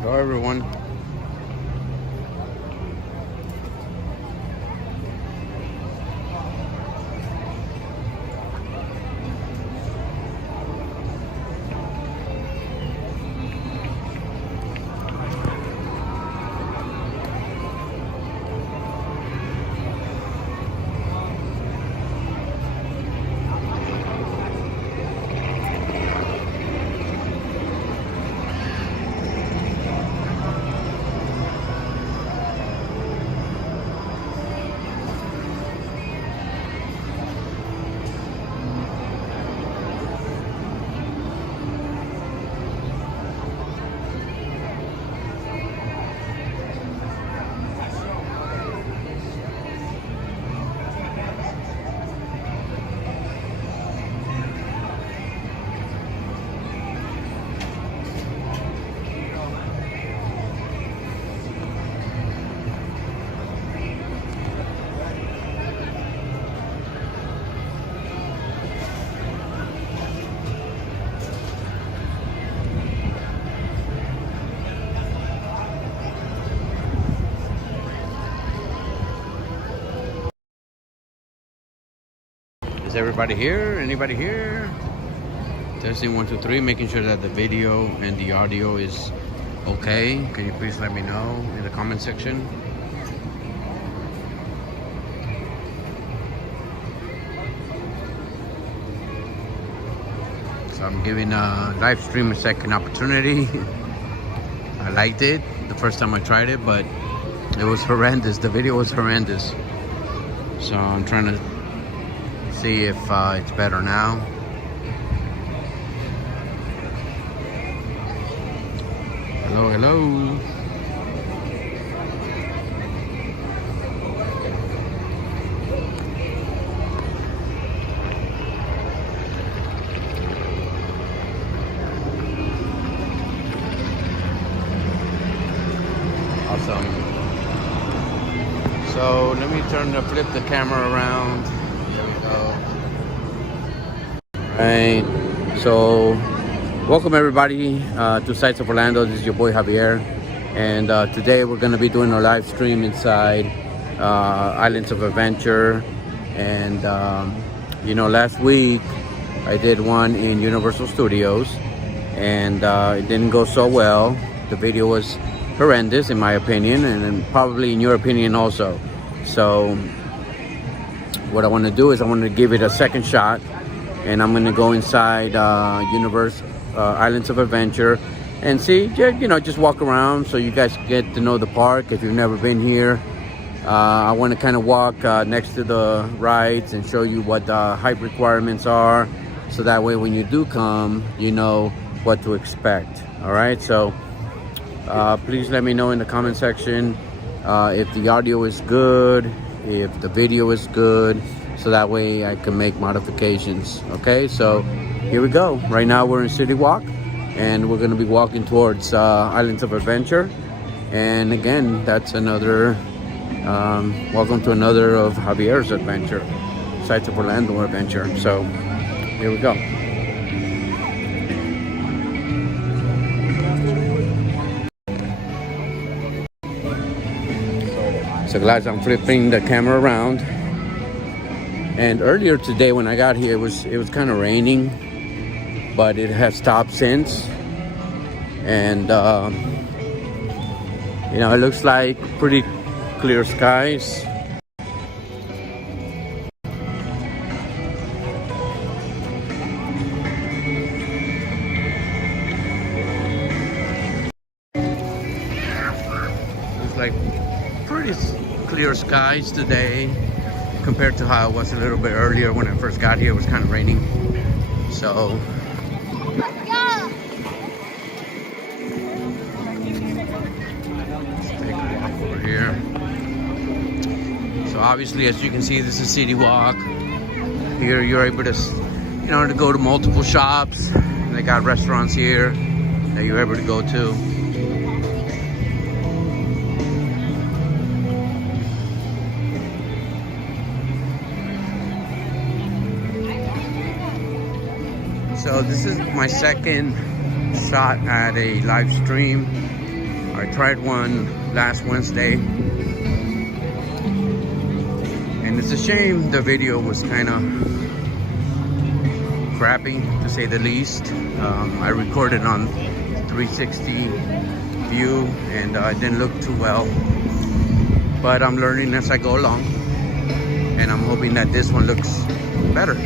Hello everyone. Is everybody here? Anybody here? Testing 1, 2, 3, making sure that the video and the audio is okay. Can you please let me know in the comment section? So I'm giving a live stream a second opportunity. I liked it the first time I tried it, but it was horrendous. The video was horrendous. So I'm trying to see if it's better now. Hello, hello. Awesome. So let me flip the camera around. Right, so welcome everybody to Sights of Orlando. This is your boy Javier, and today we're going to be doing a live stream inside Islands of Adventure. And you know, last week I did one in Universal Studios, and it didn't go so well. The video was horrendous in my opinion, and probably in your opinion also. So what I want to do is I want to give it a second shot, and I'm gonna go inside Islands of Adventure and see, you know, just walk around so you guys get to know the park if you've never been here. I want to kind of walk next to the rides and show you what the height requirements are, so that way when you do come, you know what to expect. All right, so please let me know in the comment section if the audio is good, if the video is good, so that way I can make modifications. Okay, so here we go. Right now we're in City Walk, and we're going to be walking towards Islands of Adventure. And again, that's another welcome to another of Javier's adventure, Sights of Orlando adventure. So here we go. So guys, I'm flipping the camera around. And earlier today when I got here, it was kind of raining, but it has stopped since. And you know, it looks like pretty clear skies. Looks like pretty clear skies today, compared to how it was a little bit earlier when I first got here. It was kind of raining. So let's take a walk over here. So obviously, as you can see, this is City Walk. Here you're able to, you know, to go to multiple shops. They got restaurants here that you're able to go to. So this is my second shot at a live stream. I tried one last Wednesday, and it's a shame the video was kind of crappy, to say the least. I recorded on 360 view, and it didn't look too well. But I'm learning as I go along, and I'm hoping that this one looks better.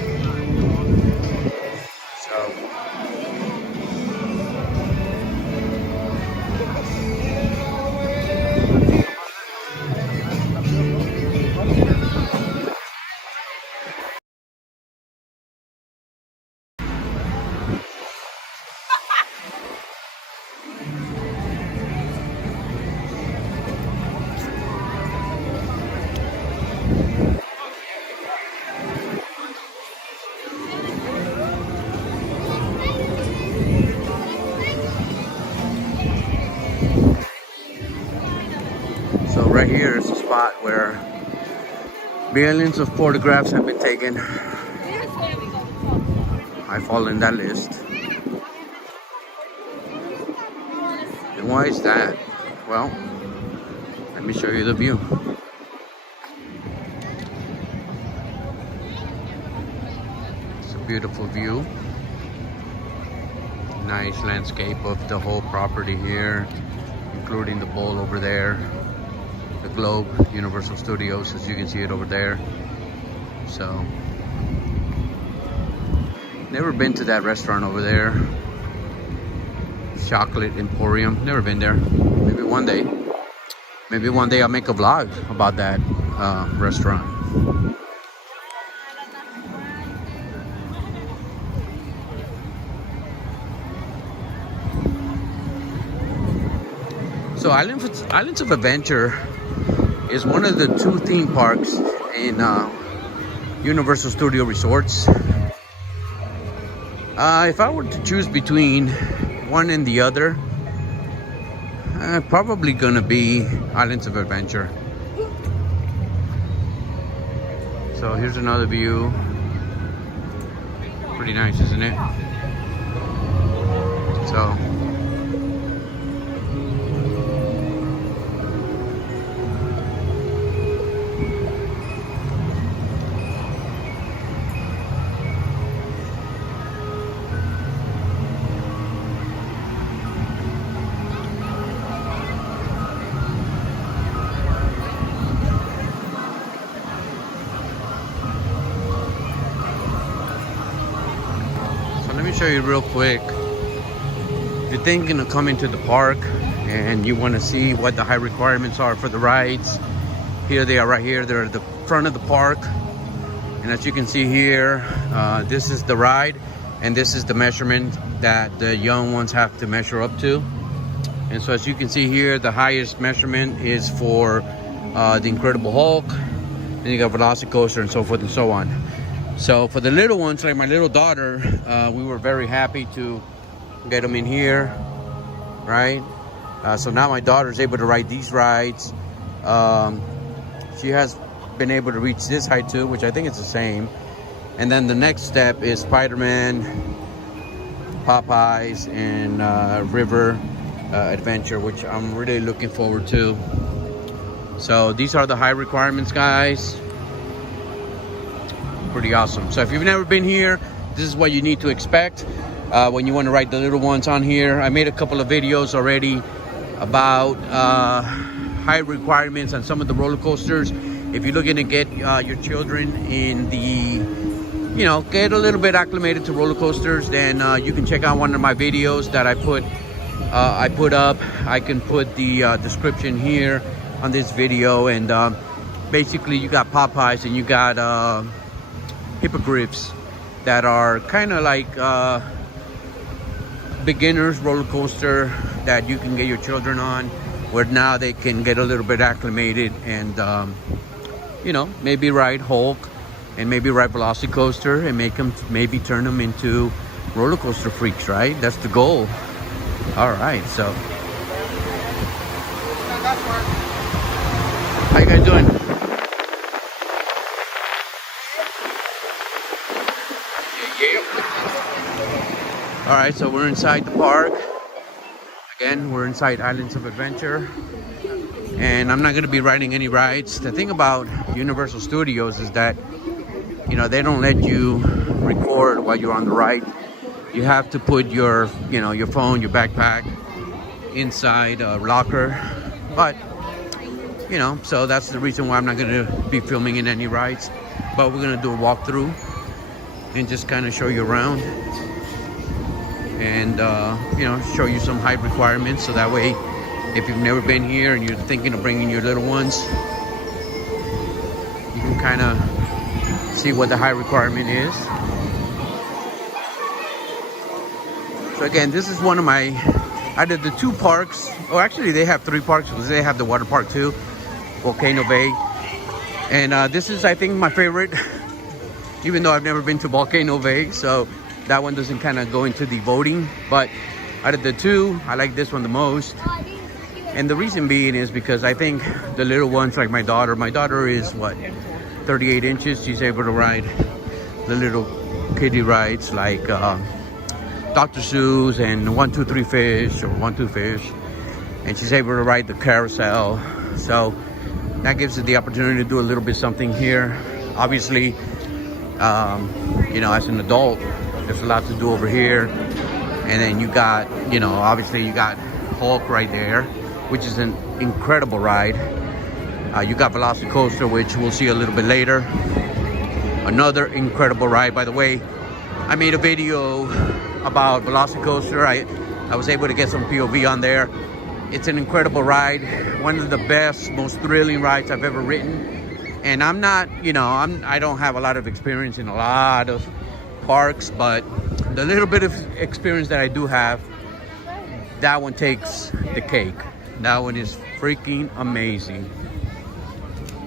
So right here is a spot where billions of photographs have been taken. I fall in that list. And why is that? Well, let me show you the view. It's a beautiful view. Nice landscape of the whole property here, including the bowl over there. The Globe, Universal Studios, as you can see it over there. So, never been to that restaurant over there. Chocolate Emporium, never been there. Maybe one day. Maybe one day I'll make a vlog about that restaurant. So Islands of Adventure is one of the 2 theme parks in Universal Studio Resorts. If I were to choose between one and the other, probably gonna be Islands of Adventure. So here's another view. Pretty nice, isn't it? So let me show you real quick. If you're thinking of coming to the park and you want to see what the high requirements are for the rides, here they are right here. They're at the front of the park. And as you can see here, this is the ride, and this is the measurement that the young ones have to measure up to. And so as you can see here, the highest measurement is for the Incredible Hulk. Then you got Velocicoaster and so forth and so on. So for the little ones, like my little daughter, we were very happy to get them in here, right? So now my daughter's able to ride these rides. She has been able to reach this height too, which I think it's the same. And then the next step is Spider-Man, Popeyes, and River Adventure, which I'm really looking forward to. So these are the high requirements, guys. Pretty awesome. So if you've never been here, this is what you need to expect when you want to ride the little ones on here. I made a couple of videos already about high requirements on some of the roller coasters. If you're looking to get your children in the, get a little bit acclimated to roller coasters, then you can check out one of my videos that I put up. I can put the description here on this video, and basically you got Popeyes and you got Hippogriffs that are kind of like beginners roller coaster that you can get your children on, where now they can get a little bit acclimated and maybe ride Hulk and maybe ride Velocicoaster and maybe turn them into roller coaster freaks, right? That's the goal. All right, so how you guys doing? All right, so we're inside the park. I Again, we're inside Islands of Adventure, and I'm not going to be riding any rides. The thing about Universal Studios is that, you know, they don't let you record while you're on the ride. You have to put your, you know, your phone, your backpack inside a locker. But, you know, so that's the reason why I'm not going to be filming in any rides. But we're going to do a walkthrough and just kind of show you around. And you know, show you some height requirements, so that way if you've never been here and you're thinking of bringing your little ones, you can kind of see what the height requirement is. So again, this is one of my, out of the 2 parks, oh actually they have 3 parks because they have the water park too, Volcano Bay, and this is, I think, my favorite, even though I've never been to Volcano Bay, so that one doesn't kind of go into the voting. But out of the 2, I like this one the most. And the reason being is because I think the little ones, like my daughter is what, 38 inches. She's able to ride the little kiddie rides like Dr. Seuss and 1, 2, 3 Fish or 1, 2 Fish. And she's able to ride the Carousel. So that gives her the opportunity to do a little bit something here. Obviously, you know, as an adult, there's a lot to do over here. And then you got, you know, obviously you got Hulk right there, which is an incredible ride. You got Velocicoaster, which we'll see a little bit later. Another incredible ride. By the way, I made a video about Velocicoaster. I was able to get some POV on there. It's an incredible ride. One of the best, most thrilling rides I've ever ridden. And I'm not, you know, I don't have a lot of experience in a lot of parks, but the little bit of experience that I do have, that one takes the cake. That one is freaking amazing.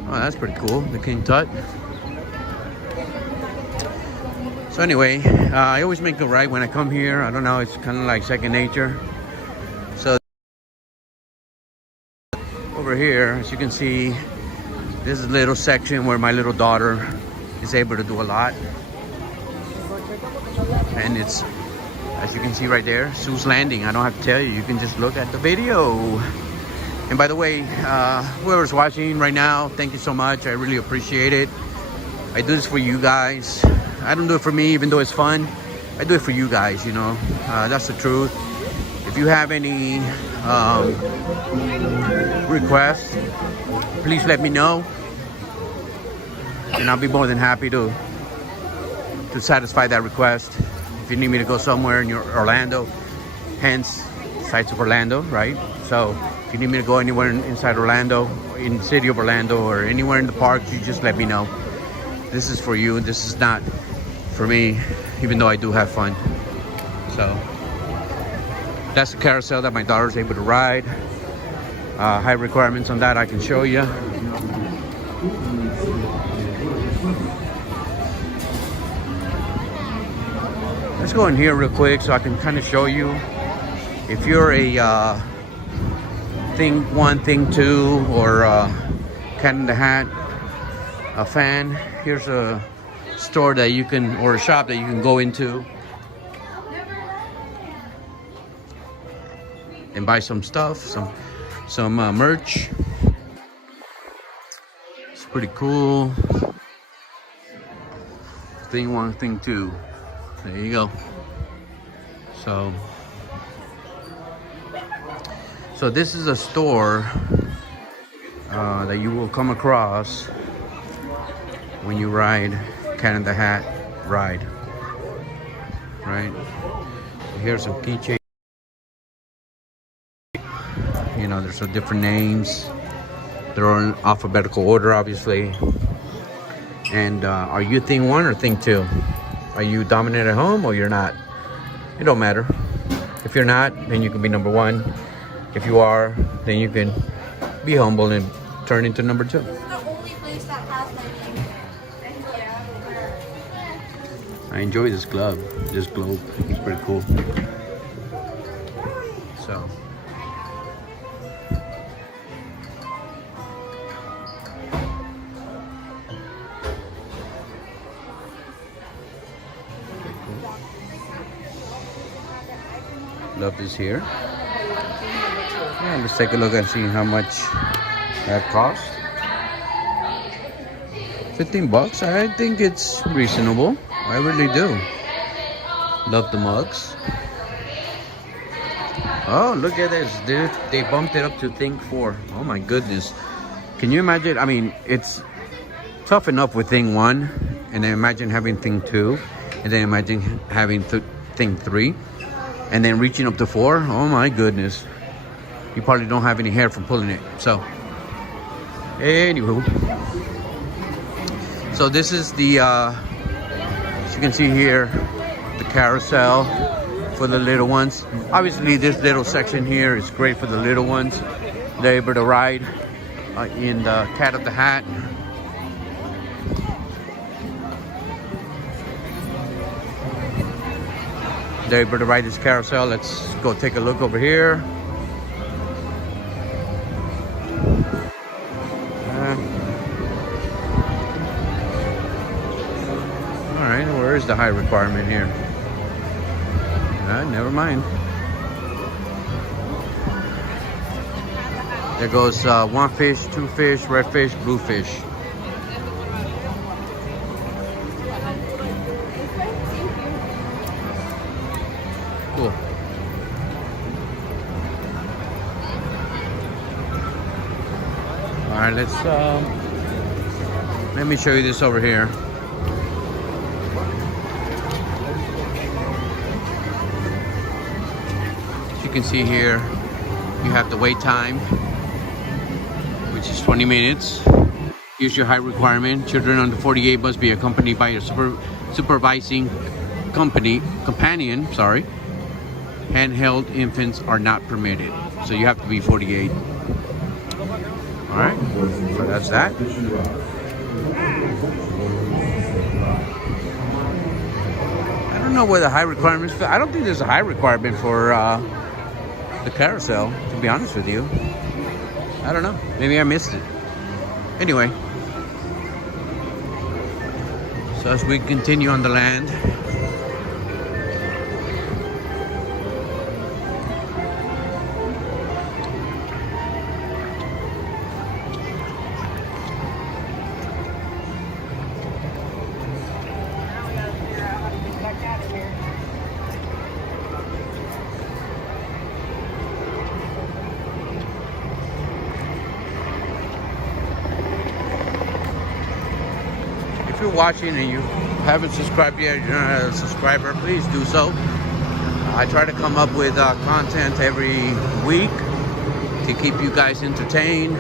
Oh, that's pretty cool, the King Tut. So anyway, I always make a ride when I come here. I don't know, it's kind of like second nature. So over here, as you can see, this is a little section where my little daughter is able to do a lot. And it's, as you can see right there, Seuss Landing. I don't have to tell you, you can just look at the video. And by the way, whoever's watching right now, thank you so much. I really appreciate it. I do this for you guys. I don't do it for me, even though it's fun. I do it for you guys, you know. That's the truth. If you have any requests, please let me know. And I'll be more than happy to satisfy that request. If you need me to go somewhere in Orlando, hence Sights of Orlando, right? So if you need me to go anywhere inside Orlando, in the city of Orlando, or anywhere in the parks, you just let me know. This is for you. This is not for me, even though I do have fun. So that's the carousel that my daughter's able to ride. High requirements on that I can show you. Let's go in here real quick so I can kind of show you. If you're a Thing 1, Thing 2, or Cat in the Hat a fan, here's a store that you can, or a shop that you can go into and buy some stuff, some merch. It's pretty cool. Thing 1, Thing 2. There you go. So this is a store that you will come across when you ride Cat in the Hat ride. Right? Here's some keychains. You know, there's some different names. They're in alphabetical order, obviously. And are you Thing 1 or Thing 2? Are you dominant at home or you're not? It don't matter. If you're not, then you can be number 1. If you are, then you can be humble and turn into number 2. This is the only place that has my name. I enjoy this globe. It's pretty cool. So. Love this here. Yeah, let's take a look and see how much that costs. 15 bucks. I think it's reasonable. I really do. Love the mugs. Oh, look at this, dude. They bumped it up to Think 4. Oh my goodness. Can you imagine? I mean, it's tough enough with Thing 1. And then imagine having Thing 2. And then imagine having Thing 3. And then reaching up to 4. Oh my goodness. You probably don't have any hair from pulling it. So, anywho. So this is the, as you can see here, the carousel for the little ones. Obviously, this little section here is great for the little ones. They're able to ride in the Cat of the Hat. They're able to ride this carousel. Let's go take a look over here. Alright, where is the height requirement here? Never mind. There goes 1 fish, 2 fish, red fish, blue fish. Cool. Alright, let me show you this over here. As you can see here, you have the wait time, which is 20 minutes. Here's your height requirement. Children under 48 must be accompanied by a supervising companion. Sorry. Handheld infants are not permitted. So you have to be 48. All right, so that's that. I don't know where the height requirement is. I don't think there's a height requirement for the carousel, to be honest with you. I don't know. Maybe I missed it. Anyway, so as we continue on the land, if you're watching and you haven't subscribed yet, you're not a subscriber, please do so. I try to come up with content every week to keep you guys entertained.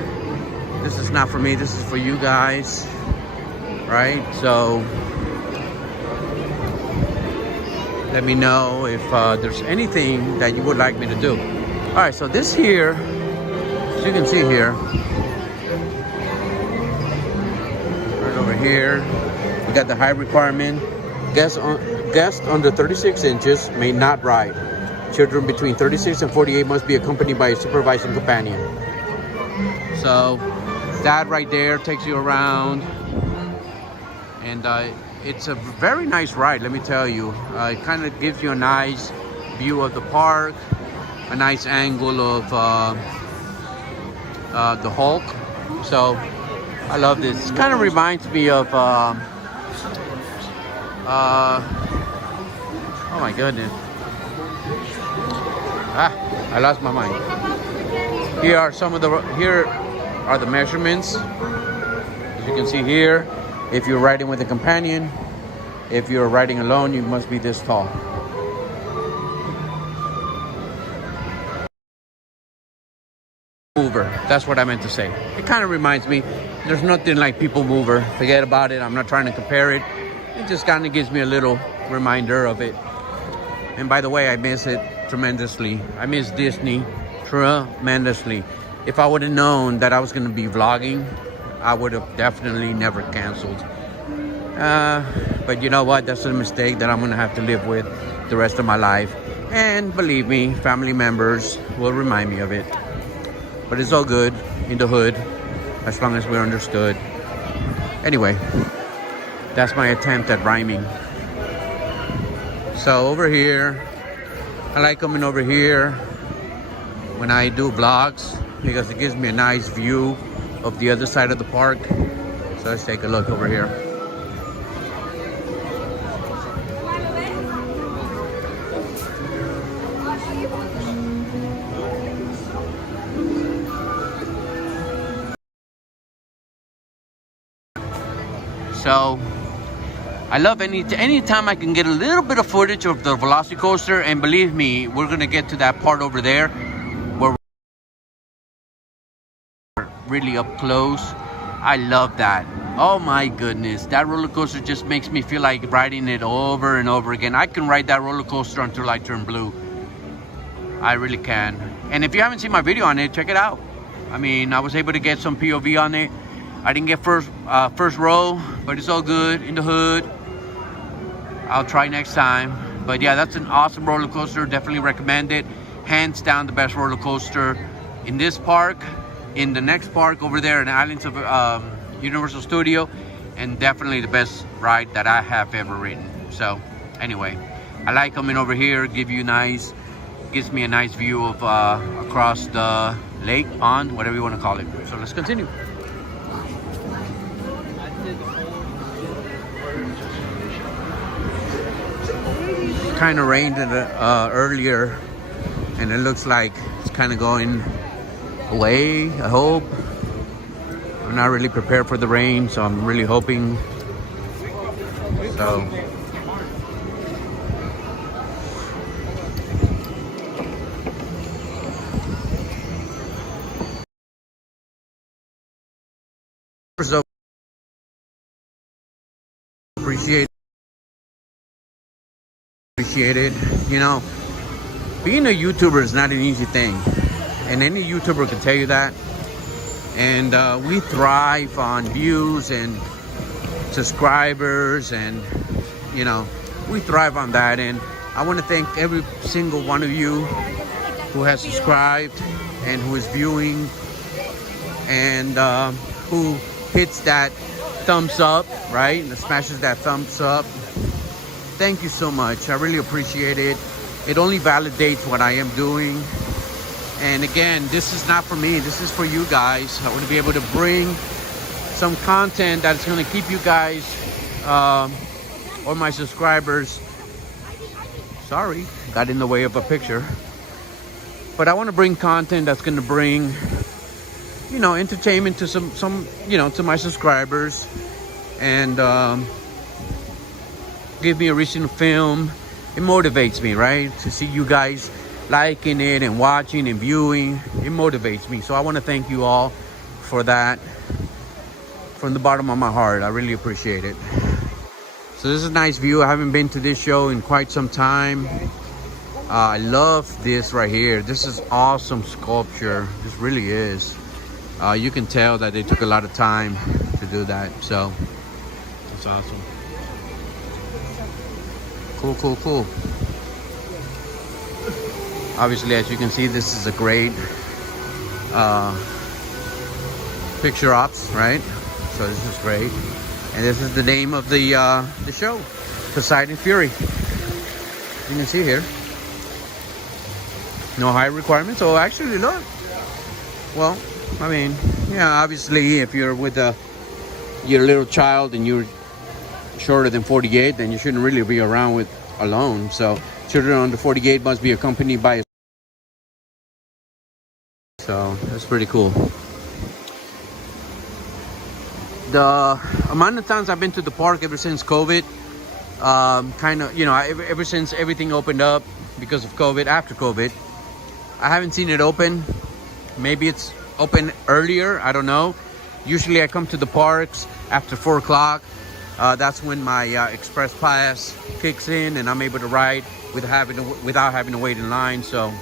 This is not for me, this is for you guys, right? So let me know if there's anything that you would like me to do. All right, so this here, as you can see here, right over here, we got the height requirement. Guests under 36 inches may not ride. Children between 36 and 48 must be accompanied by a supervising companion. So that right there takes you around, and it's a very nice ride, let me tell you. It kind of gives you a nice view of the park, a nice angle of the Hulk. So I love this. It kind of reminds me of oh my goodness. I lost my mind. Here are the measurements. As you can see here, if you're riding with a companion, if you're riding alone, you must be this tall. Mover, that's what I meant to say. It kind of reminds me, there's nothing like People Mover. Forget about it. I'm not trying to compare it. It just kind of gives me a little reminder of it. And by the way, I miss it tremendously. I miss Disney tremendously. If I would have known that I was going to be vlogging, I would have definitely never canceled. But you know what? That's a mistake that I'm going to have to live with the rest of my life. And believe me, family members will remind me of it. But it's all good in the hood, as long as we're understood. Anyway, that's my attempt at rhyming. So over here, I like coming over here when I do vlogs because it gives me a nice view of the other side of the park. So let's take a look over here. So I love anytime I can get a little bit of footage of the Velocicoaster, and believe me, we're gonna get to that part over there where we're really up close. I love that. Oh my goodness, that roller coaster just makes me feel like riding it over and over again. I can ride that roller coaster until I turn blue. I really can. And if you haven't seen my video on it, check it out. I mean, I was able to get some POV on it. I didn't get first row, but it's all good in the hood. I'll try next time. But yeah, that's an awesome roller coaster. Definitely recommend it. Hands down the best roller coaster in this park, in the next park over there in the Islands of Universal Studio, and definitely the best ride that I have ever ridden. So anyway, I like coming over here. Gives me a nice view of across the lake, pond, whatever you want to call it. So let's continue. Kind of rained earlier, and it looks like it's kind of going away. I hope. I'm not really prepared for the rain, so I'm really hoping. So appreciate it. You know, being a YouTuber is not an easy thing, and any YouTuber can tell you that. And we thrive on views and subscribers, and you know, we thrive on that. And I want to thank every single one of you who has subscribed and who is viewing and who hits that thumbs up, right? And smashes that thumbs up. Thank you so much. I really appreciate it. It only validates what I am doing. And again, this is not for me. This is for you guys. I want to be able to bring some content that's going to keep you guys or my subscribers. Sorry, got in the way of a picture. But I want to bring content that's going to bring, you know, entertainment to some you know, to my subscribers, and give me a recent film. It motivates me, right? To see you guys liking it and watching and viewing. It motivates me. So I want to thank you all for that from the bottom of my heart. I really appreciate it. So this is a nice view. I haven't been to this show in quite some time. I love this right here. This is awesome sculpture. This really is. You can tell that they took a lot of time to do that. So it's awesome. Cool. Obviously, as you can see, this is a great picture ops, right? So this is great. And this is the name of the show, Poseidon Fury. You can see here. No height requirements. Oh, actually, look. Well, I mean, yeah, obviously, if you're with your little child and you're shorter than 48, then you shouldn't really be around with alone. So children under 48 must be accompanied by a... So that's pretty cool. The amount of times I've been to the park ever since COVID, kind of, you know, ever since everything opened up because of COVID, after COVID, I haven't seen it open. Maybe it's open earlier, I don't know. Usually I come to the parks after 4 o'clock. That's when my express pass kicks in and I'm able to ride without having to wait in line. So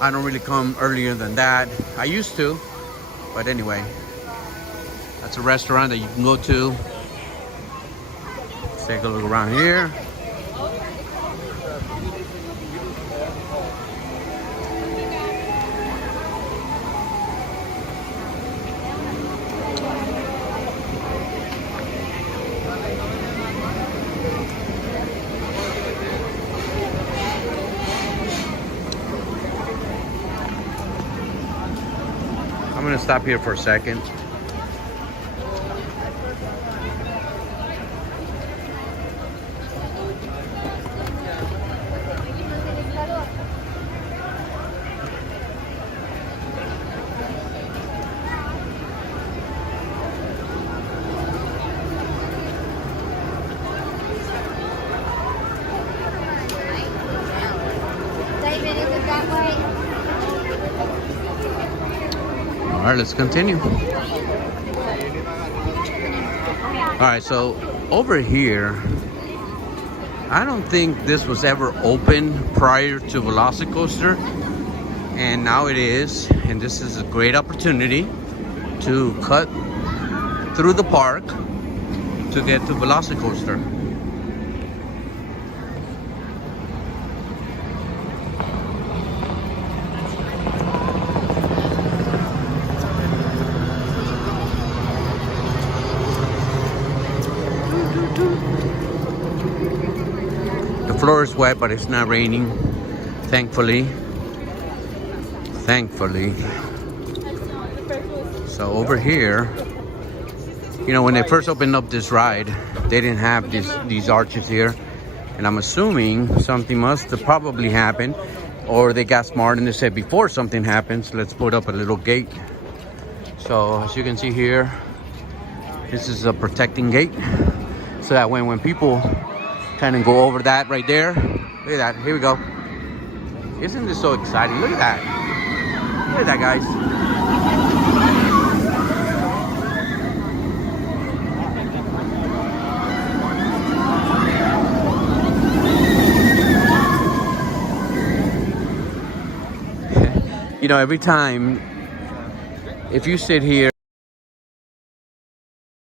I don't really come earlier than that. I used to, but anyway, that's a restaurant that you can go to. Let's take a look around here. gonna stop here for a second. David, is it that way? All right, let's continue. All right, so over here, I don't think this was ever open prior to Velocicoaster, and now it is, and this is a great opportunity to cut through the park to get to Velocicoaster. The floor is wet, but it's not raining, thankfully. So over here, you know, when they first opened up this ride, they didn't have these arches here, and I'm assuming something must have probably happened, or they got smart and they said, before something happens, let's put up a little gate. So as you can see here, this is a protecting gate, so that when people kind of go over that right there, look at that, here we go. Isn't this so exciting? Look at that. Look at that, guys. You know, every time, if you sit here,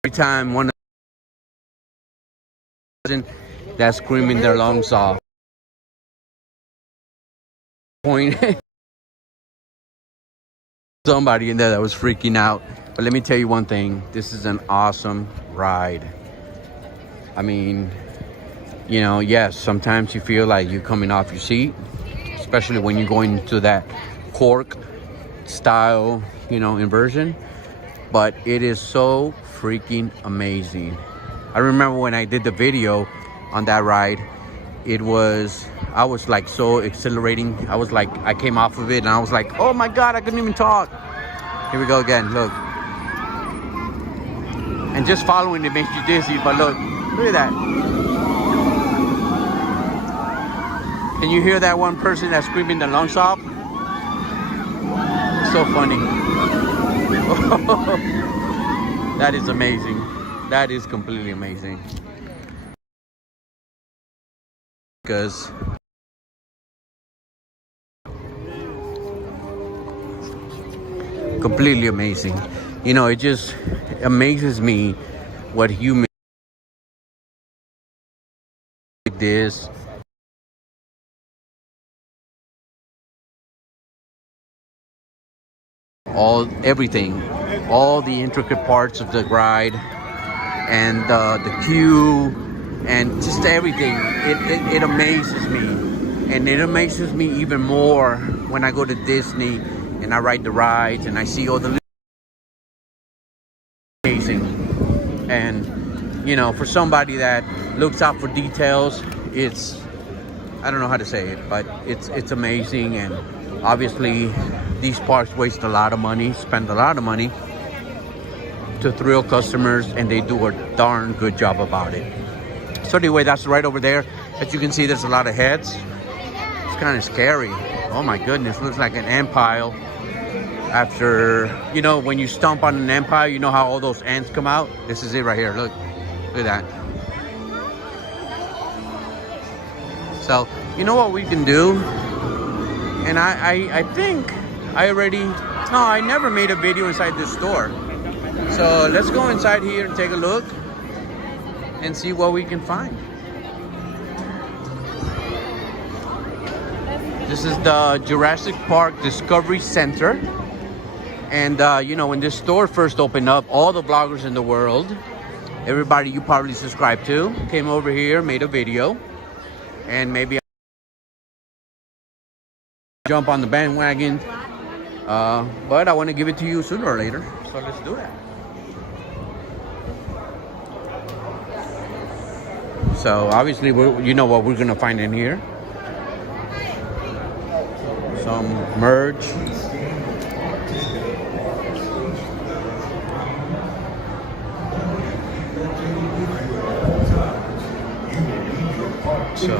every time one person that's screaming their lungs off, point somebody in there that was freaking out. But let me tell you one thing, this is an awesome ride. I mean, you know, yes, sometimes you feel like you're coming off your seat, especially when you're going into that cork style, you know, inversion. But it is so freaking amazing. I remember when I did the video on that ride, I was like so exhilarating. I was like, I came off of it and I was like, oh my God, I couldn't even talk. Here we go again, look. And just following it makes you dizzy, but look at that. Can you hear that one person that's screaming their lungs off? It's so funny. That is amazing. That is completely amazing. Because completely amazing. You know, it just amazes me what humans like this everything, all the intricate parts of the ride, and the queue, and just everything. It amazes me, and it amazes me even more when I go to Disney and I ride the rides and I see all the amazing. And you know, for somebody that looks out for details, I don't know how to say it, but it's amazing. And obviously these parks waste a lot of money, spend a lot of money to thrill customers, and they do a darn good job about it. So anyway, that's right over there. As you can see, there's a lot of heads. It's kind of scary. Oh my goodness, looks like an ant pile. After, you know, when you stomp on an ant pile, you know how all those ants come out? This is it right here, look at that. So, you know what we can do? And I think I never made a video inside this store. So let's go inside here and take a look and see what we can find. This is the Jurassic Park Discovery Center. And you know, when this store first opened up, all the vloggers in the world, everybody you probably subscribe to, came over here, made a video, and maybe jump on the bandwagon But I want to give it to you sooner or later, so let's do that. So obviously, you know what we're gonna find in here. Some merge. So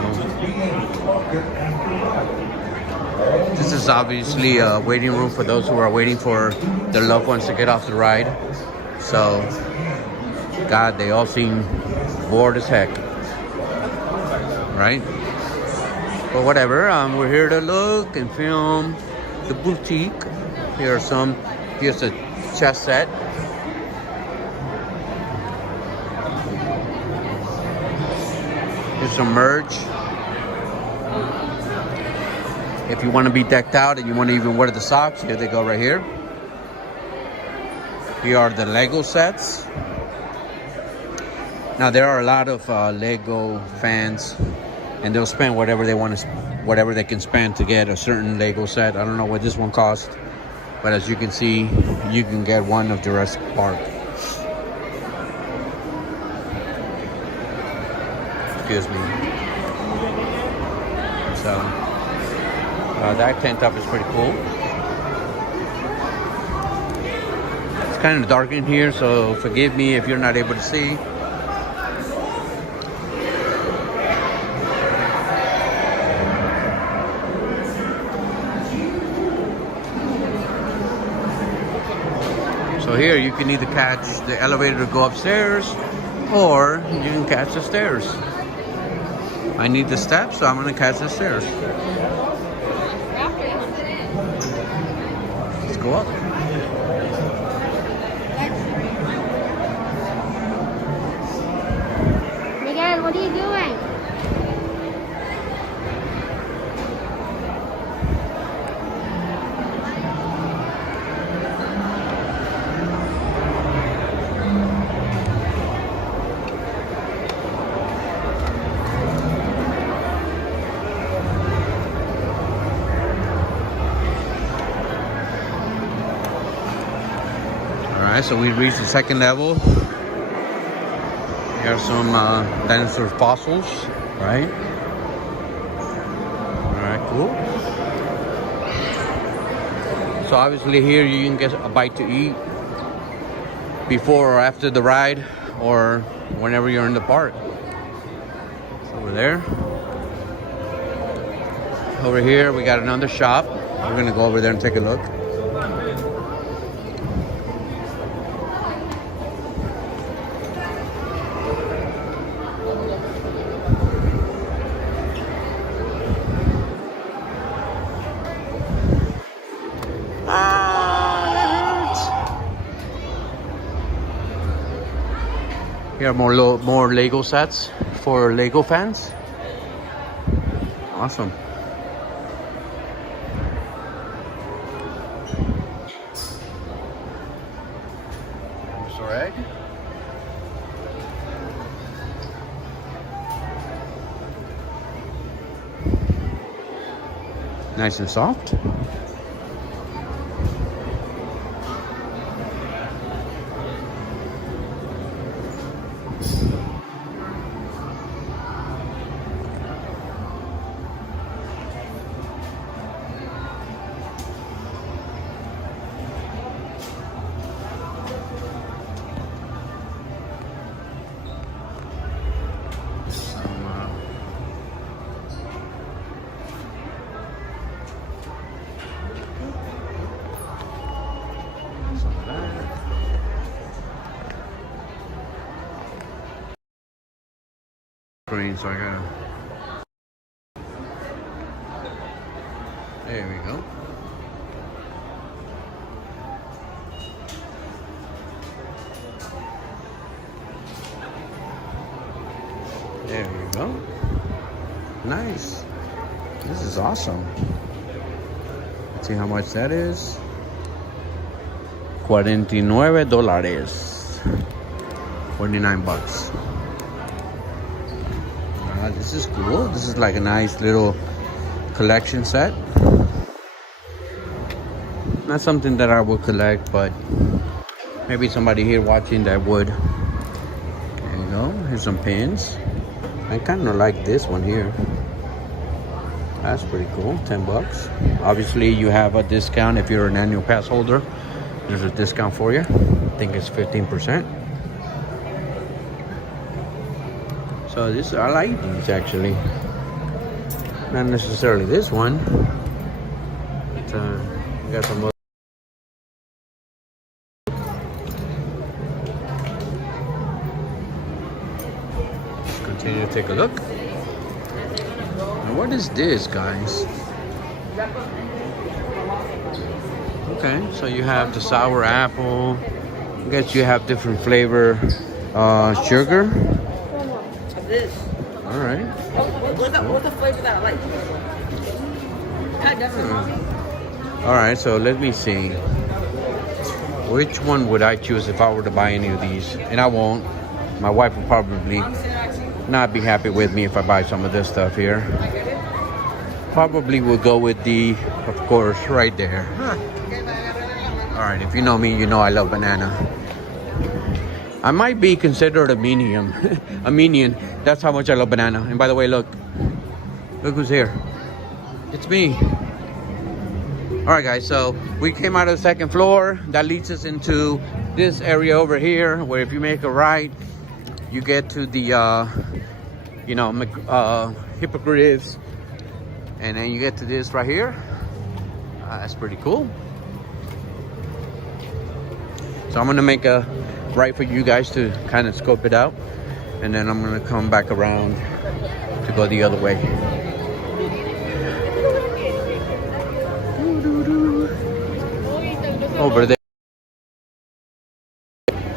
this is obviously a waiting room for those who are waiting for their loved ones to get off the ride. So, God, they all seem bored as heck, right? But whatever, we're here to look and film the boutique. Here's a chess set. Here's some merch. If you want to be decked out and you want to even wear the socks, here they go right here. Here are the Lego sets. Now there are a lot of Lego fans, and they'll spend whatever they want to, whatever they can spend to get a certain Lego set. I don't know what this one costs, but as you can see, you can get one of Jurassic Park. Excuse me. So that tent up is pretty cool. It's kind of dark in here, so forgive me if you're not able to see. So here you can either catch the elevator to go upstairs, or you can catch the stairs. I need the steps, so I'm gonna catch the stairs. Let's go up. Miguel, what are you doing? Alright, so we reached the second level. Here are some dinosaur fossils, right? Alright, cool. So obviously here you can get a bite to eat before or after the ride, or whenever you're in the park. It's over there. Over here we got another shop. We're gonna go over there and take a look. Here are more Lego sets for Lego fans. Awesome. Dinosaur egg. Nice and soft. So I gotta. There we go. There we go. Nice. This is awesome. Let's see how much that is. $49. 49 bucks. This is cool. This is like a nice little collection set. Not something that I would collect, but maybe somebody here watching that would. There you go. Here's some pins. I kind of like this one here. That's pretty cool. 10 bucks. Obviously, you have a discount if you're an annual pass holder. There's a discount for you. I think it's 15%. So this, I like these actually. Not necessarily this one. But, we got some. Let's continue to take a look. Now what is this, guys? Okay, so you have the sour apple. I guess you have different flavor sugar. This. All right. What's the flavor that I like? All right, so let me see. Which one would I choose if I were to buy any of these? And I won't. My wife will probably not be happy with me if I buy some of this stuff here. Probably will go with the, of course, right there. All right, if you know me, you know I love banana. I might be considered a minion. A minion. That's how much I love banana. And by the way, look who's here. It's me. All right, guys. So we came out of the second floor. That leads us into this area over here, where if you make a right, you get to the, hippogriffs, and then you get to this right here. That's pretty cool. So I'm gonna make a right for you guys to kind of scope it out, and then I'm gonna come back around to go the other way. Over there,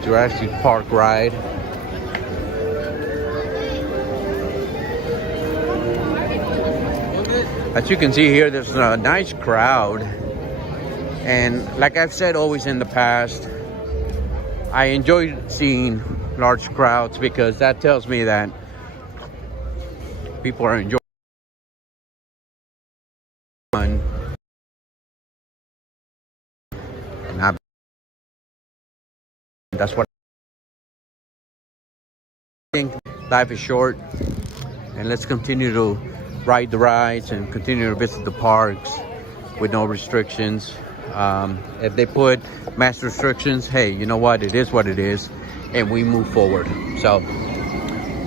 Jurassic Park ride. As you can see here, there's a nice crowd, and like I've said always in the past, I enjoy seeing large crowds because that tells me that people are enjoying fun. And that's what I think. Life is short, and let's continue to ride the rides and continue to visit the parks with no restrictions. If they put mass restrictions, hey, you know what? It is what it is, and we move forward. So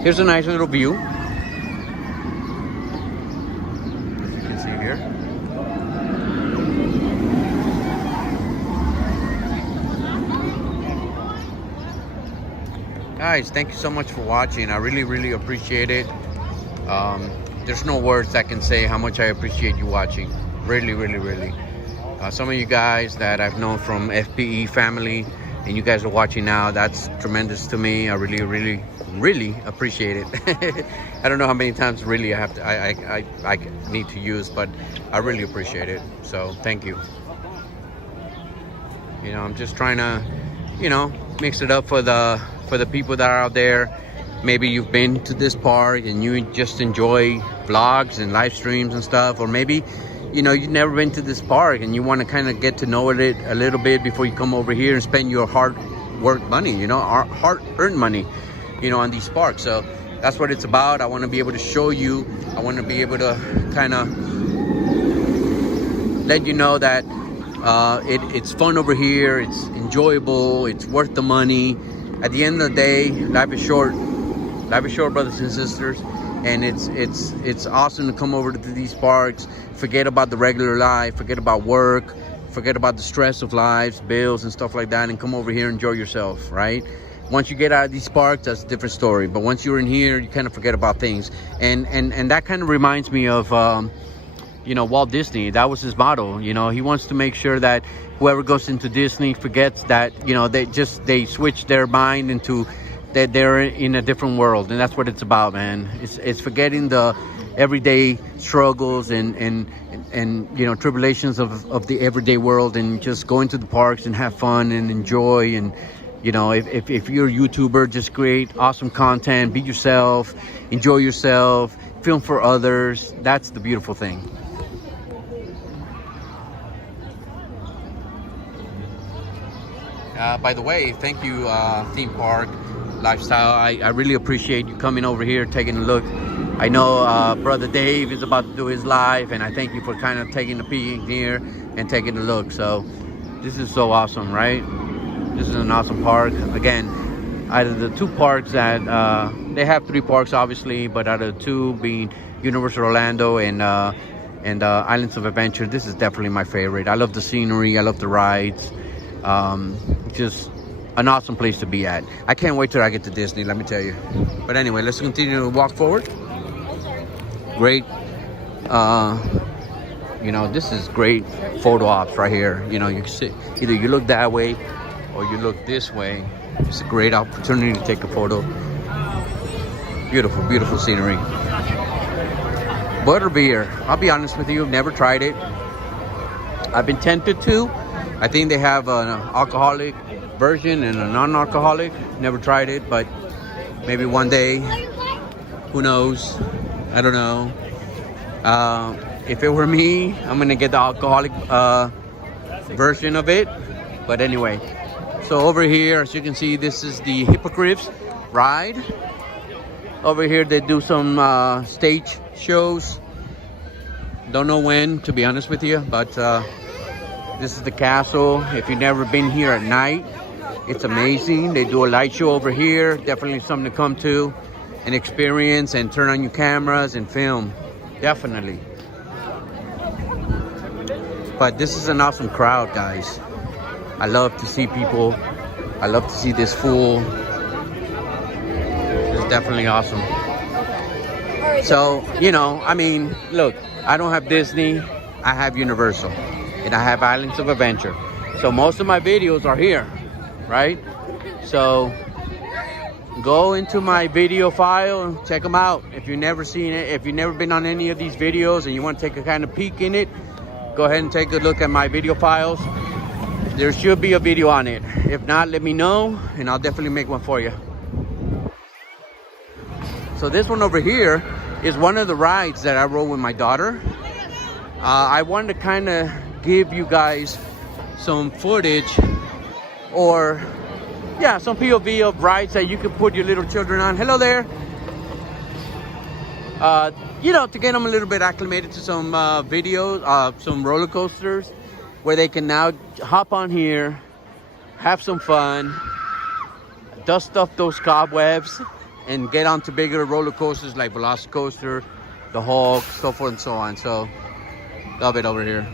here's a nice little view. As you can see here. Guys, thank you so much for watching. I really appreciate it. There's no words that can say how much I appreciate you watching. Really. Some of you guys that I've known from FPE family, and you guys are watching now, that's tremendous to me. I really appreciate it. I don't know how many times really I need to use, but I really appreciate it. So thank you. I'm just trying to, mix it up for the people that are out there. Maybe you've been to this park and you just enjoy vlogs and live streams and stuff, or maybe you've never been to this park and you want to kind of get to know it a little bit before you come over here and spend your hard-worked money, our hard-earned money, on these parks. So that's what it's about. I want to be able to show you. I want to be able to kind of let you know that it's fun over here. It's enjoyable. It's worth the money. At the end of the day, life is short. Life is short, brothers and sisters. And it's awesome to come over to these parks, forget about the regular life, forget about work, forget about the stress of lives, bills and stuff like that, and come over here and enjoy yourself, right? Once you get out of these parks, that's a different story. But once you're in here, you kind of forget about things. And that kind of reminds me of, Walt Disney. That was his motto. He wants to make sure that whoever goes into Disney forgets that, they switch their mind into that they're in a different world. And that's what it's about, man. It's forgetting the everyday struggles and tribulations of the everyday world, and just going to the parks and have fun and enjoy. And if you're a YouTuber, just create awesome content, be yourself, enjoy yourself, film for others. That's the beautiful thing. By the way, thank you, Theme Park Lifestyle. I really appreciate you coming over here, taking a look. I know Brother Dave is about to do his live, and I thank you for kind of taking a peek here and taking a look. So this is so awesome, right? This is an awesome park. Again, out of the two parks that they have three parks, obviously, but out of the two being Universal Orlando and Islands of Adventure, this is definitely my favorite. I love the scenery. I love the rides. Just an awesome place to be at. I can't wait till I get to Disney, let me tell you. But anyway, let's continue to walk forward. Great. You know, this is great photo ops right here. You know, you can sit, either you look that way or you look this way. It's a great opportunity to take a photo. Beautiful, beautiful scenery. Butterbeer, I'll be honest with you, I've never tried it. I've been tempted to. I think they have an alcoholic version and a non-alcoholic. Never tried it, but maybe one day. Who knows? I don't know. If it were me, I'm gonna get the alcoholic version of it. But anyway, so over here, as you can see, this is the Hippogriffs ride. Over here, they do some stage shows. Don't know when, to be honest with you, but this is the castle. If you've never been here at night, it's amazing. They do a light show over here. Definitely something to come to and experience and turn on your cameras and film. Definitely. But this is an awesome crowd, guys. I love to see people. I love to see this full. It's definitely awesome. So, you know, I mean, look, I don't have Disney. I have Universal. And I have Islands of Adventure. So most of my videos are here, right? So go into my video file and check them out. If you've never seen it, if you've never been on any of these videos and you want to take a kind of peek in it, go ahead and take a look at my video files. There should be a video on it. If not, let me know and I'll definitely make one for you. So this one over here is one of the rides that I rode with my daughter. I wanted to kind of give you guys some footage or some POV of rides that you can put your little children on. Hello there. You know, to get them a little bit acclimated to some videos, some roller coasters where they can now hop on here, have some fun, dust off those cobwebs and get onto bigger roller coasters like Velocicoaster, the Hulk, so forth and so on. So love it over here.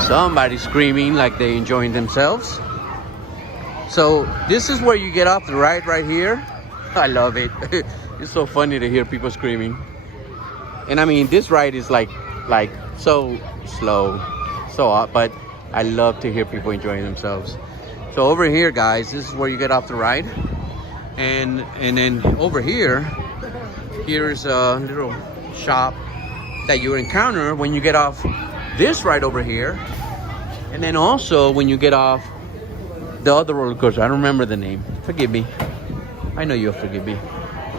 Somebody's screaming like they're enjoying themselves. So this is where you get off the ride right here. I love it. It's so funny to hear people screaming. And I mean, this ride is like so slow, so up, but I love to hear people enjoying themselves. So over here, guys, this is where you get off the ride. And then over here, here's a little shop that you encounter when you get off this ride over here. And then also when you get off the other roller coaster, I don't remember the name, forgive me, I know you'll forgive me,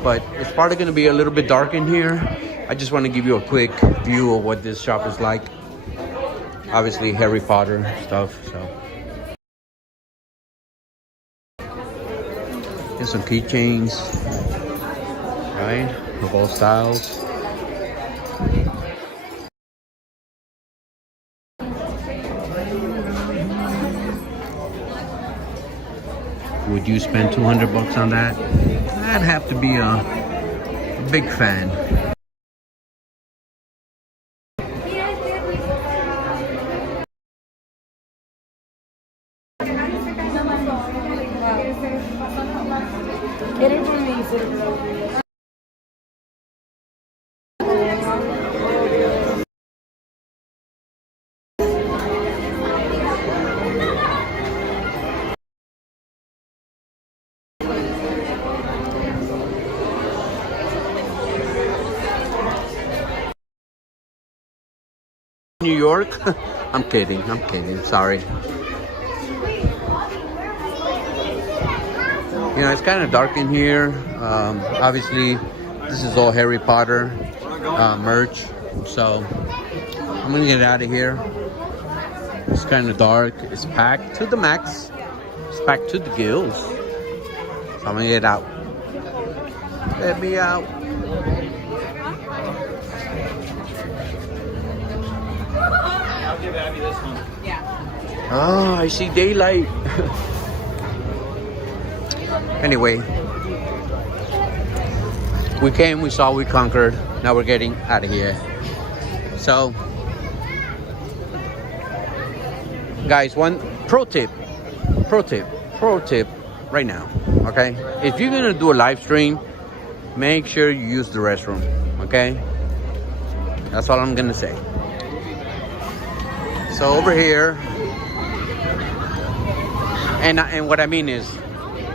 but it's probably going to be a little bit dark in here. I just want to give you a quick view of what this shop is like. Obviously Harry Potter stuff. So there's some keychains, right, of all styles. Would you spend $200 on that? I'd have to be a big fan. New York? I'm kidding, sorry. You know, it's kind of dark in here. Obviously, this is all Harry Potter. merch. So I'm gonna get out of here. It's kind of dark. It's packed to the max. It's packed to the gills. So I'm gonna get out. Let me out. I'll give Abby this one. Oh, I see daylight. Anyway, we came, we saw, we conquered. Now we're getting out of here. So, guys, one pro tip right now, okay? If you're gonna do a live stream, make sure you use the restroom, okay? That's all I'm gonna say. So over here, and what I mean is,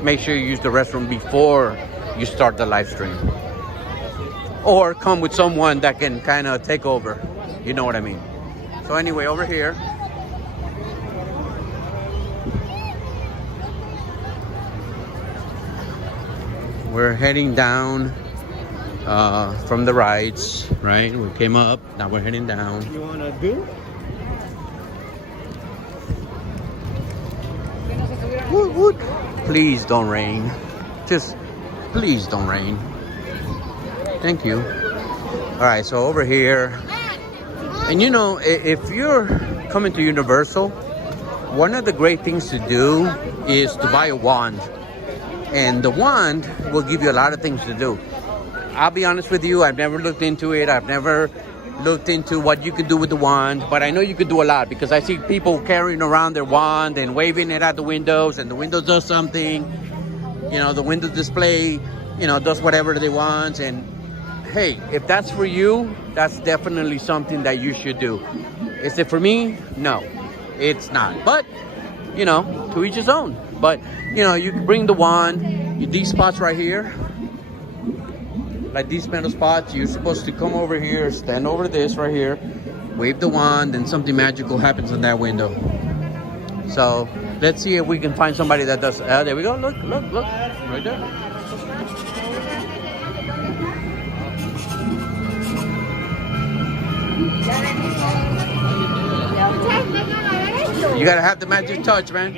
make sure you use the restroom before you start the live stream. Or come with someone that can kind of take over. You know what I mean? So anyway, over here, we're heading down from the rides, right? We came up, now we're heading down. You want to do? Woot, woot. Please don't rain. Just please don't rain. Thank you. All right, so over here, and you know, if you're coming to Universal, one of the great things to do is to buy a wand. And the wand will give you a lot of things to do. I'll be honest with you, I've never looked into it. I've never looked into what you could do with the wand, but I know you could do a lot because I see people carrying around their wand and waving it at the windows, and the window does something. You know, the window display, you know, does whatever they want. And hey, if that's for you, that's definitely something that you should do. Is it for me? No, it's not. But, you know, to each his own. But, you know, you can bring the wand, these spots right here, like these metal spots, you're supposed to come over here, stand over this right here, wave the wand, and something magical happens in that window. So let's see if we can find somebody that does. There we go. Look, right there. You gotta have the magic touch, man.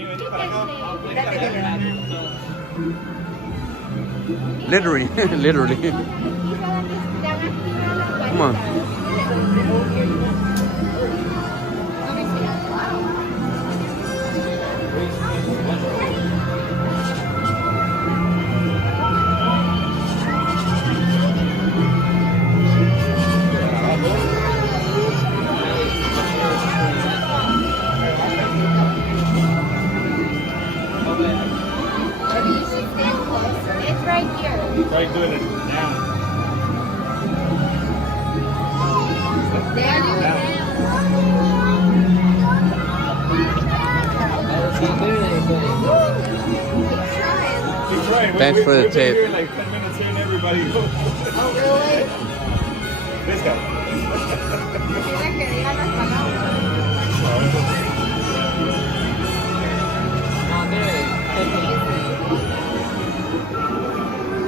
Literally, literally. Come on. It's right here. Try doing it down. Thanks for the tip. Here like 10 minutes here and everybody goes. Oh, really? This guy.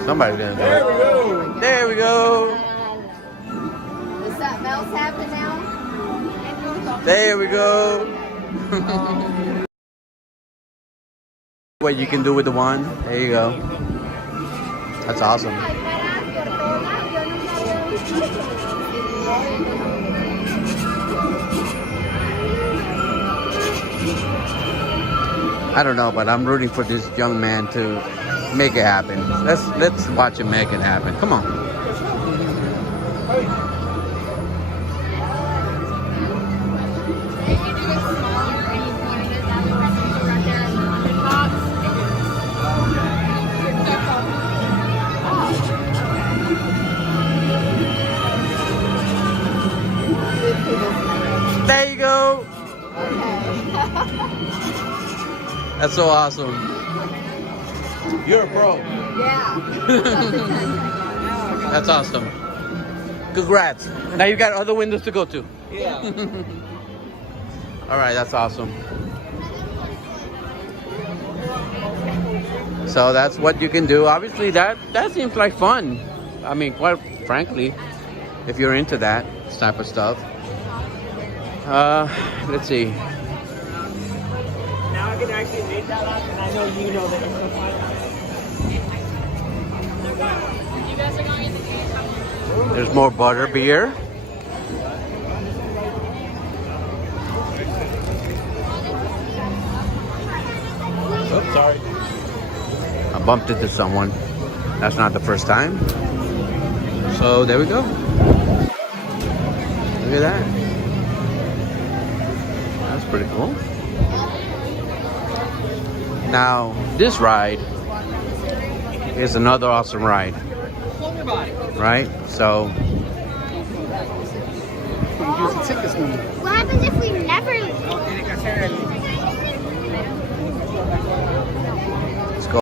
Somebody's gonna do There we it. go. There we go. Does something else happen now? There we go. What you can do with the wand. There you go. That's awesome. I don't know, but I'm rooting for this young man to make it happen. Let's watch him make it happen. Come on. There you go. That's so awesome. You're a pro. Yeah. That's awesome. Congrats. Now you got other windows to go to. Yeah. All right, that's awesome. So that's what you can do. Obviously, that seems like fun. I mean, quite frankly, if you're into that type of stuff. Let's see. Now I can actually make that up, and I know you know that it's so fun. There's more butter beer. Oh, sorry. I bumped into someone. That's not the first time. So there we go. Look at that. That's pretty cool. Now, this ride is another awesome ride. Right? So. What happens if we never? Let's go.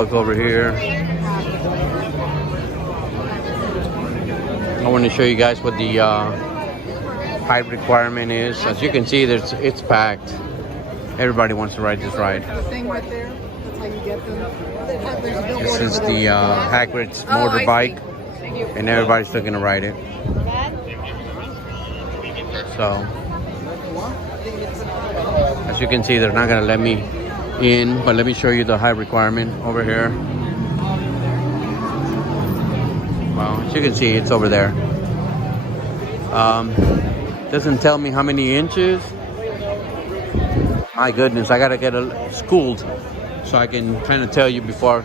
Look over here. I want to show you guys what the height requirement is. As you can see, it's packed. Everybody wants to ride this ride. Thing right there. That's how you get them. This is the Hagrid's motorbike, and everybody's still gonna ride it. So, as you can see, they're not gonna let me in, but let me show you the height requirement over here. Well, as you can see, it's over there. Doesn't tell me how many inches. My goodness, I gotta get schooled so I can kind of tell you before,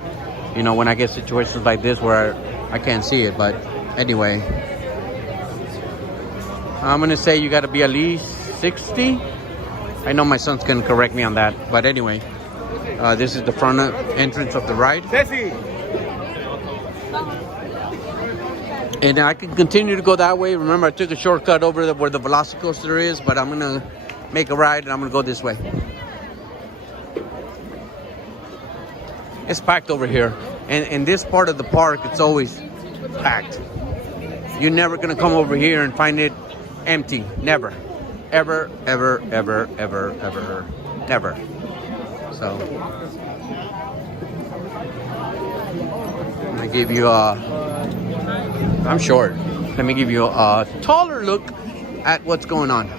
you know, when I get situations like this where I can't see it. But anyway, I'm gonna say you gotta be at least 60. I know my son's gonna correct me on that, but anyway, this is the front entrance of the ride. And I can continue to go that way. Remember, I took a shortcut over where the Velocicoaster is, but I'm gonna make a ride and I'm gonna go this way. It's packed over here, and in this part of the park, it's always packed. You're never gonna come over here and find it empty. Never, ever, ever, ever, ever, ever, never. So I'm gonna give you I'm short. Let me give you a taller look at what's going on.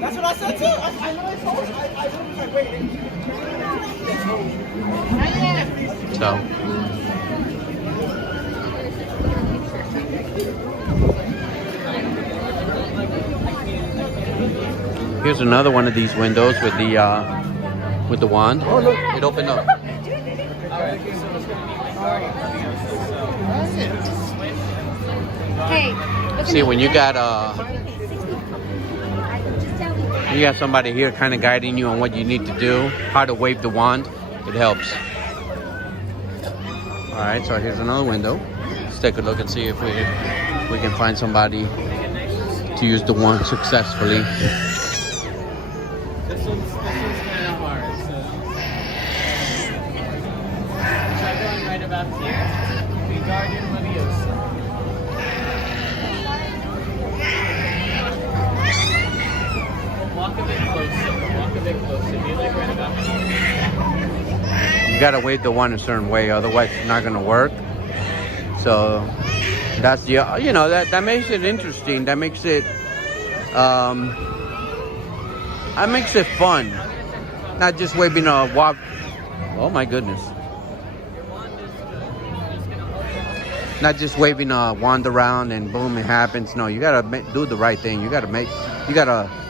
That's what I said too. I know I told you. I was like, wait. So here's another one of these windows with the wand. Oh look, it opened up. Hey. See, when you got somebody here kind of guiding you on what you need to do, how to wave the wand, it helps. All right, so here's another window. Let's take a look and see if we can find somebody to use the wand successfully. This one's kind of hard, so try going right about here. Wingardium Leviosa. Walk a bit closer. Walk a bit closer. Do you like right about here? You gotta wave the wand a certain way, otherwise it's not gonna work. So that's the that makes it interesting. That makes it fun. Not just waving a wand. Oh my goodness. Not just waving a wand around and boom, it happens. No, you gotta do the right thing. You gotta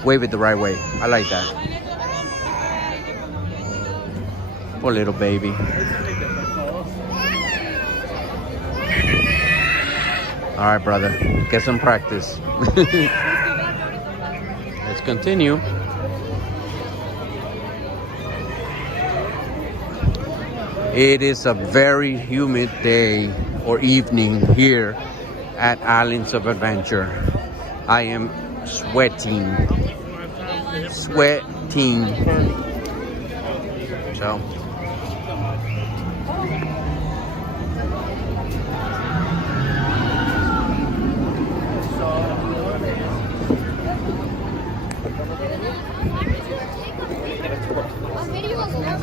wave it the right way. I like that. Poor little baby. All right, brother. Get some practice. Let's continue. It is a very humid day or evening here at Islands of Adventure. I am sweating. So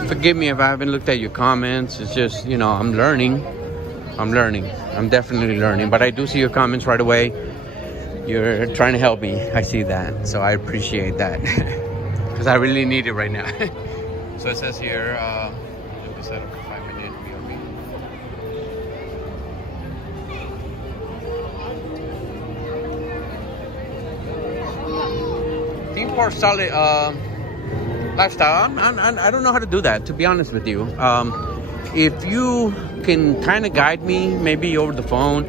forgive me if I haven't looked at your comments. It's just, I'm learning. I'm learning. I'm definitely learning. But I do see your comments right away. You're trying to help me. I see that. So I appreciate that. Because I really need it right now. So it says here, look this up for 5 minutes. Theme park solid lifestyle. I don't know how to do that, to be honest with you. If you can kind of guide me, maybe over the phone,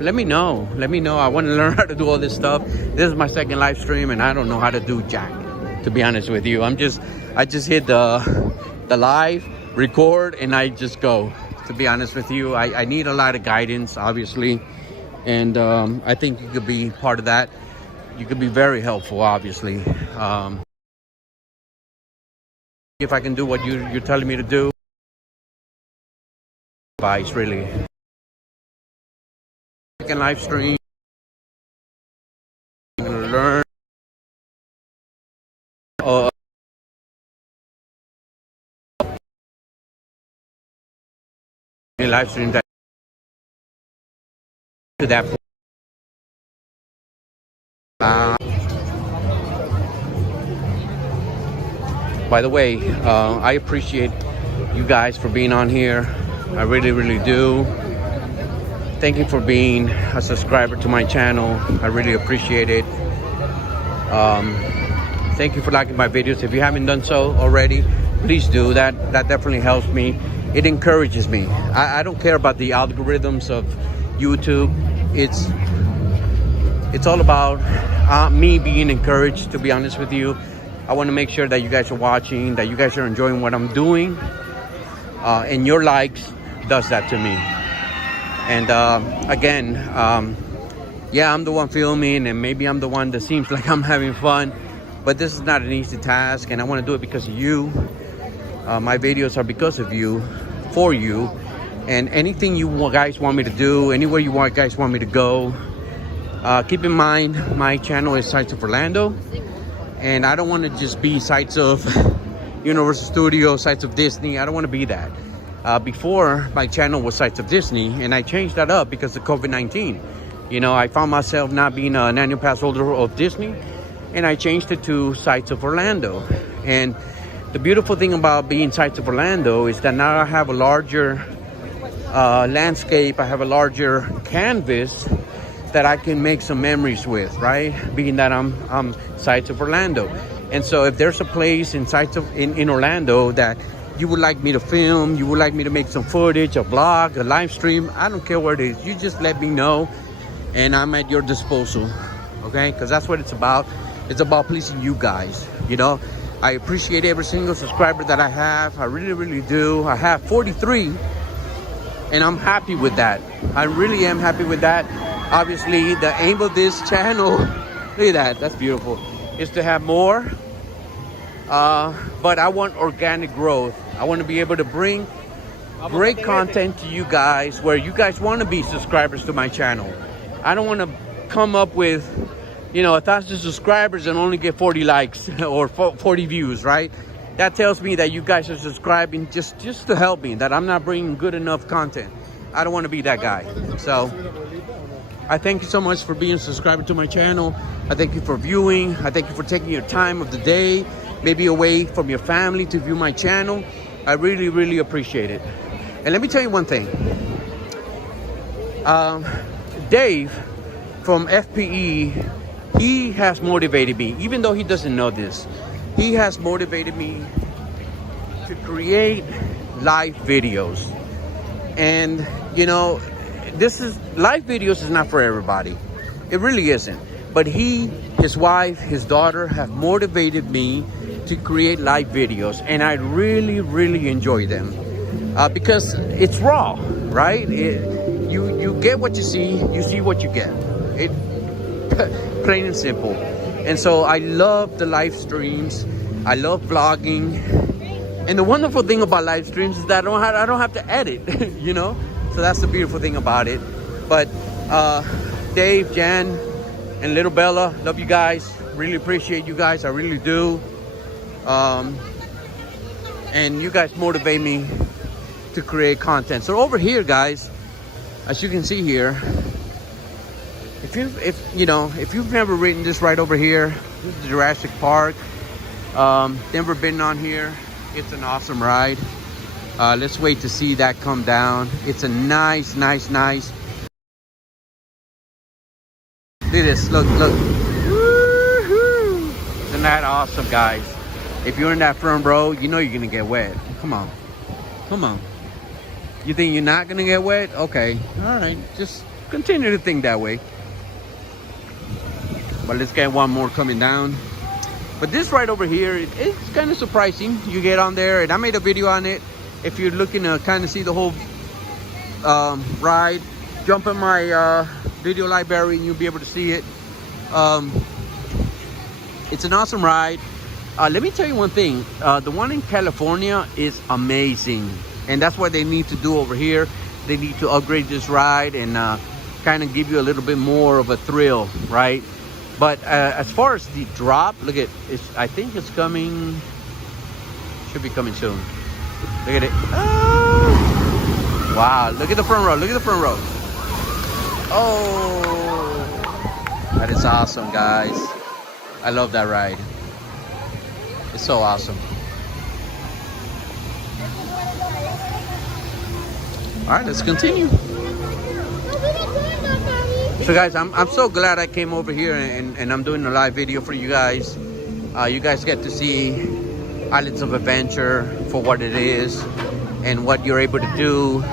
let me know. Let me know. I want to learn how to do all this stuff. This is my second live stream, and I don't know how to do jack, to be honest with you. I just hit the live record, and I just go. To be honest with you, I need a lot of guidance, obviously, and I think you could be part of that. You could be very helpful, obviously. If I can do what you're telling me to do, advice really. Second live stream, learn. Live stream that to that point. By the way, I appreciate you guys for being on here. I really, really do. Thank you for being a subscriber to my channel. I really appreciate it. Thank you for liking my videos. If you haven't done so already, please do. That definitely helps me. It encourages me. I don't care about the algorithms of YouTube. It's all about me being encouraged, to be honest with you. I want to make sure that you guys are watching, that you guys are enjoying what I'm doing. And your likes does that to me. And again, yeah, I'm the one filming, and maybe I'm the one that seems like I'm having fun, but this is not an easy task, and I want to do it because of you. My videos are because of you, for you, and anything you guys want me to do, anywhere you guys want me to go, keep in mind my channel is Sights of Orlando, and I don't want to just be Sights of Universal Studios, Sights of Disney. I don't want to be that. Before, my channel was Sights of Disney, and I changed that up because of COVID-19. You know, I found myself not being an annual pass holder of Disney, and I changed it to Sights of Orlando. And the beautiful thing about being Sights of Orlando is that now I have a larger landscape, I have a larger canvas that I can make some memories with, right? Being that I'm Sights of Orlando. And so if there's a place in in Orlando that you would like me to film, you would like me to make some footage, a vlog, a live stream, I don't care what it is. You just let me know, and I'm at your disposal, okay? Because that's what it's about. It's about pleasing you guys, you know? I appreciate every single subscriber that I have. I really, really do. I have 43, and I'm happy with that. I really am happy with that. Obviously, the aim of this channel, look at that, that's beautiful, is to have more. But I want organic growth. I want to be able to bring great content to you guys where you guys want to be subscribers to my channel. I don't want to come up with, you know, 1,000 subscribers and only get 40 likes or 40 views, right? That tells me that you guys are subscribing just to help me, that I'm not bringing good enough content. I don't want to be that guy. So I thank you so much for being a subscriber to my channel. I thank you for viewing. I thank you for taking your time of the day, maybe away from your family, to view my channel. I really, really appreciate it. And let me tell you one thing. Dave from FPE, he has motivated me, even though he doesn't know this. He has motivated me to create live videos. And, you know, live videos is not for everybody. It really isn't. But he, his wife, his daughter have motivated me to create live videos, and I really, really enjoy them because it's raw, right? You get what you see what you get. It plain and simple. And so I love the live streams. I love vlogging. And the wonderful thing about live streams is that I don't have to edit, you know? So that's the beautiful thing about it. But Dave, Jan, and little Bella, love you guys. Really appreciate you guys. I really do. And you guys motivate me to create content. So over here, guys, as you can see here, if you've never ridden this ride over here, this is Jurassic Park. Never been on here. It's an awesome ride. Let's wait to see that come down. It's a nice. Look at this. Look. Woo-hoo. Isn't that awesome, guys? If you're in that front row, you know you're gonna get wet. Come on. You think you're not gonna get wet? Okay. All right. Just continue to think that way. But let's get one more coming down. But this ride over here, it's kind of surprising. You get on there, and I made a video on it. If you're looking to kind of see the whole ride, jump in my video library and you'll be able to see it. It's an awesome ride. Let me tell you one thing. The one in California is amazing. And that's what they need to do over here. They need to upgrade this ride and kind of give you a little bit more of a thrill, right? But as far as the drop, look at it. I think it's coming. Should be coming soon. Look at it. Oh! Wow! Look at the front row. Oh! That is awesome, guys. I love that ride. It's so awesome. All right, let's continue. So guys, I'm so glad I came over here and I'm doing a live video for you guys. You guys get to see Islands of Adventure for what it is and what you're able to do.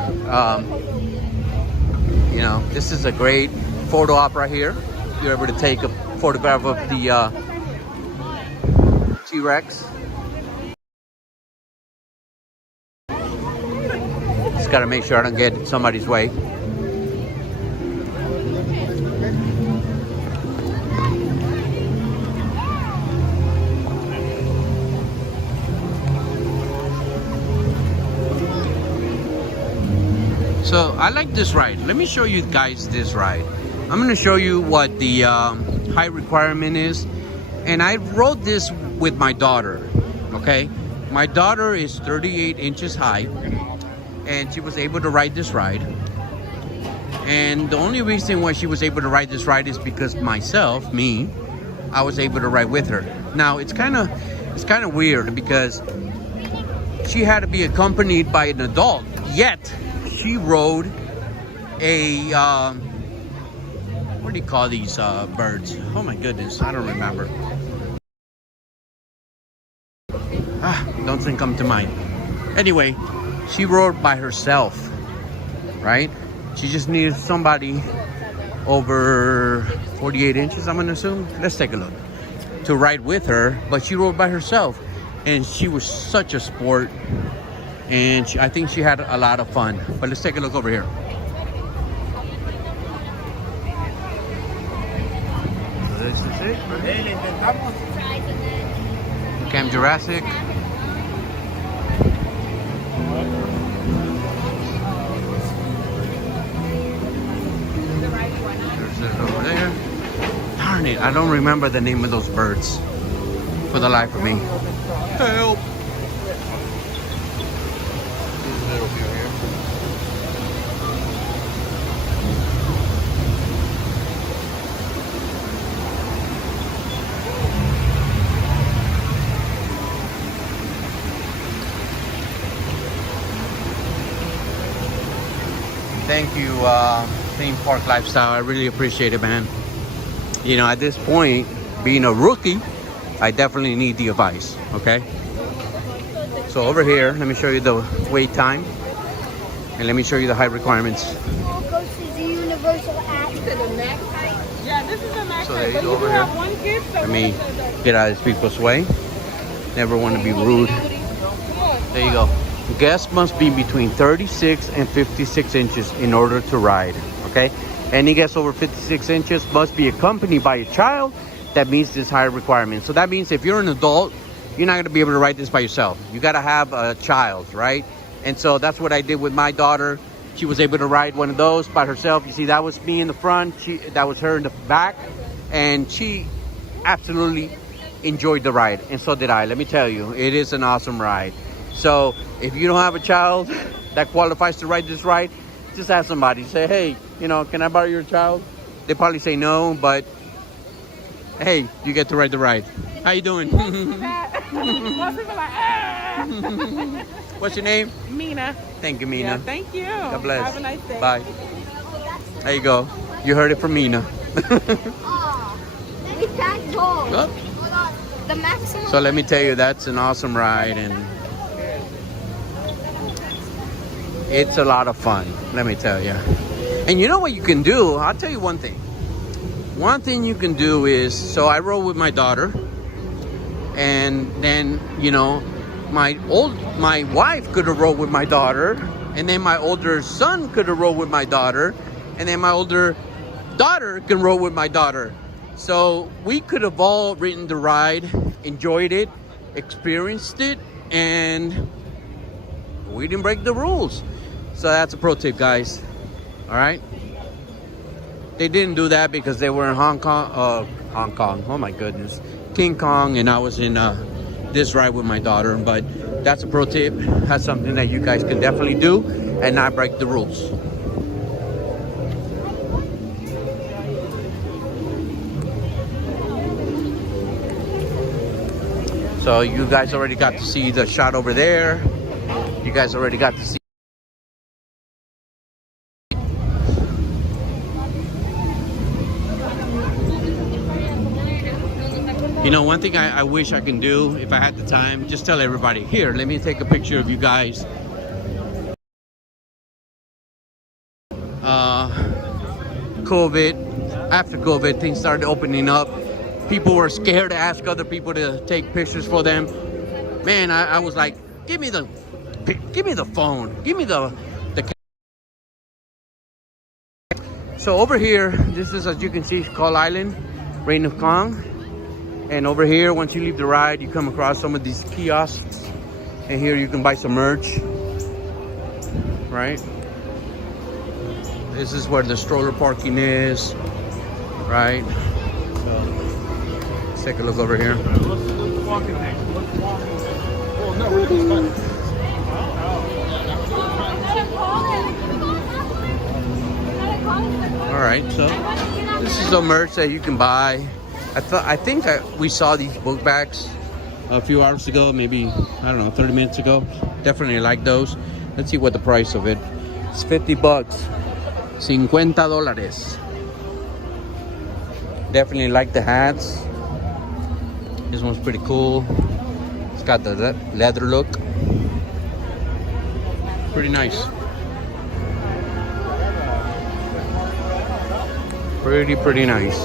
You know, this is a great photo op right here. You're able to take a photograph of the T-Rex. Just gotta make sure I don't get in somebody's way. So I like this ride. Let me show you guys this ride. I'm gonna show you what the height requirement is. And I rode this with my daughter, okay? My daughter is 38 inches high and she was able to ride this ride. And the only reason why she was able to ride this ride is because me, I was able to ride with her. Now it's kind of weird because she had to be accompanied by an adult, yet she rode a what do you call these birds? Oh my goodness, I don't remember. Don't come to mind. Anyway, she rode by herself, right? She just needed somebody over 48 inches, I'm gonna assume. Let's take a look. To ride with her, but she rode by herself. And she was such a sport. And I think she had a lot of fun. But let's take a look over here. This is it. Camp Jurassic. There's it over there. Darn it, I don't remember the name of those birds for the life of me. Help! There's a little view here. Thank you, Theme Park Lifestyle. I really appreciate it, man. You know, at this point, being a rookie, I definitely need the advice, okay? So over here, let me show you the wait time. And let me show you the height requirements. Goes to the universal app. Yeah, this is a max. So there you but go you over do here. have one kid, so Let me get out of these people's way. Never want to be rude. There you go. Guests must be between 36 and 56 inches in order to ride, okay? Any guest over 56 inches must be accompanied by a child that meets this higher requirement. So that means if you're an adult, you're not going to be able to ride this by yourself. You got to have a child, right? And so that's what I did with my daughter. She was able to ride one of those by herself. You see, that was me in the front. That was her in the back. And she absolutely enjoyed the ride. And so did I. Let me tell you, it is an awesome ride. So if you don't have a child, that qualifies to ride this ride, just ask somebody. Say, hey, you know, can I borrow your child? They probably say no, but hey, you get to ride the ride. How you doing? What's your name? Mina. Thank you, Mina. Yeah, thank you. God bless. Have a nice day. Bye. There you go. You heard it from Mina. Oh, we can't go. Oh. Hold on. The maximum. So let me tell you, that's an awesome ride, and it's a lot of fun, let me tell you. And you know what you can do? I'll tell you one thing. One thing you can do is, so I rode with my daughter, and then, you know, my wife could have rode with my daughter, and then my older son could have rode with my daughter, and then my older daughter can roll with my daughter. So we could have all ridden the ride, enjoyed it, experienced it, and we didn't break the rules. So that's a pro tip, guys. All right. They didn't do that because they were in Hong Kong. Oh my goodness, King Kong, and I was in this ride with my daughter. But that's a pro tip. That's something that you guys can definitely do and not break the rules. So you guys already got to see the shot over there. You guys already got to see. You know, one thing I wish I can do if I had the time, just tell everybody, here, let me take a picture of you guys. COVID, after COVID, things started opening up. People were scared to ask other people to take pictures for them. Man, I was like, give me the phone, give me the. So over here, this is, as you can see, Skull Island, Reign of Kong. And over here, once you leave the ride, you come across some of these kiosks. And here you can buy some merch, right? This is where the stroller parking is, right? So, let's take a look over here. All right, so this is some merch that you can buy. I think we saw these book bags a few hours ago, maybe, I don't know, 30 minutes ago. Definitely like those. Let's see what the price of it. It's $50. $50. Definitely like the hats. This one's pretty cool. It's got the leather look. Pretty nice. Pretty nice.